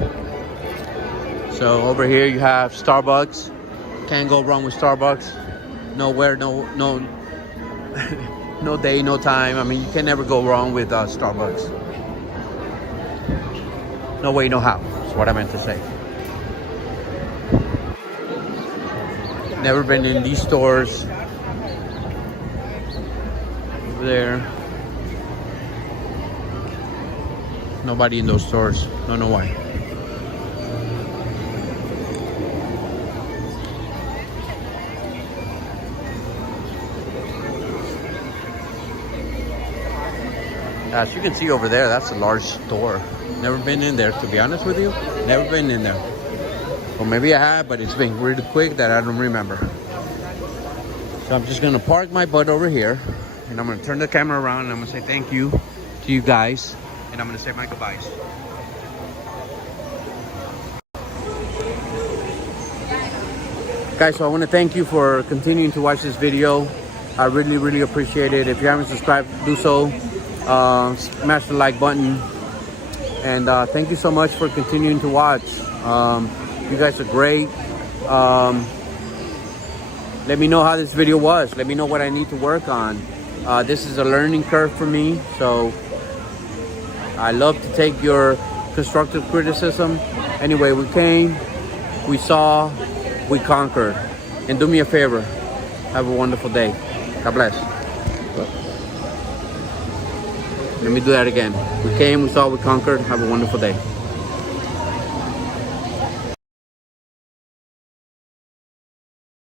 So over here you have Starbucks. Can't go wrong with Starbucks. Nowhere, no no day, no time. I mean, you can never go wrong with Starbucks. No way, no how. what I meant to say. Never been in these stores. Over there. Nobody in those stores. Don't know why. As you can see over there, that's a large store. Never been in there, to be honest with you. Never been in there. Or maybe I have, but it's been really quick that I don't remember. So I'm just gonna park my butt over here, and I'm gonna turn the camera around, and I'm gonna say thank you to you guys, and I'm gonna say my goodbyes. Guys, so I want to thank you for continuing to watch this video. I really, really appreciate it. If you haven't subscribed, do so. Smash the like button. And thank you so much for continuing to watch. You guys are great. Let me know how this video was. Let me know what I need to work on. This is a learning curve for me. So I love to take your constructive criticism. Anyway, we came, we saw, we conquered. And do me a favor, have a wonderful day. God bless. Let me do that again. We came, we saw, we conquered. Have a wonderful day.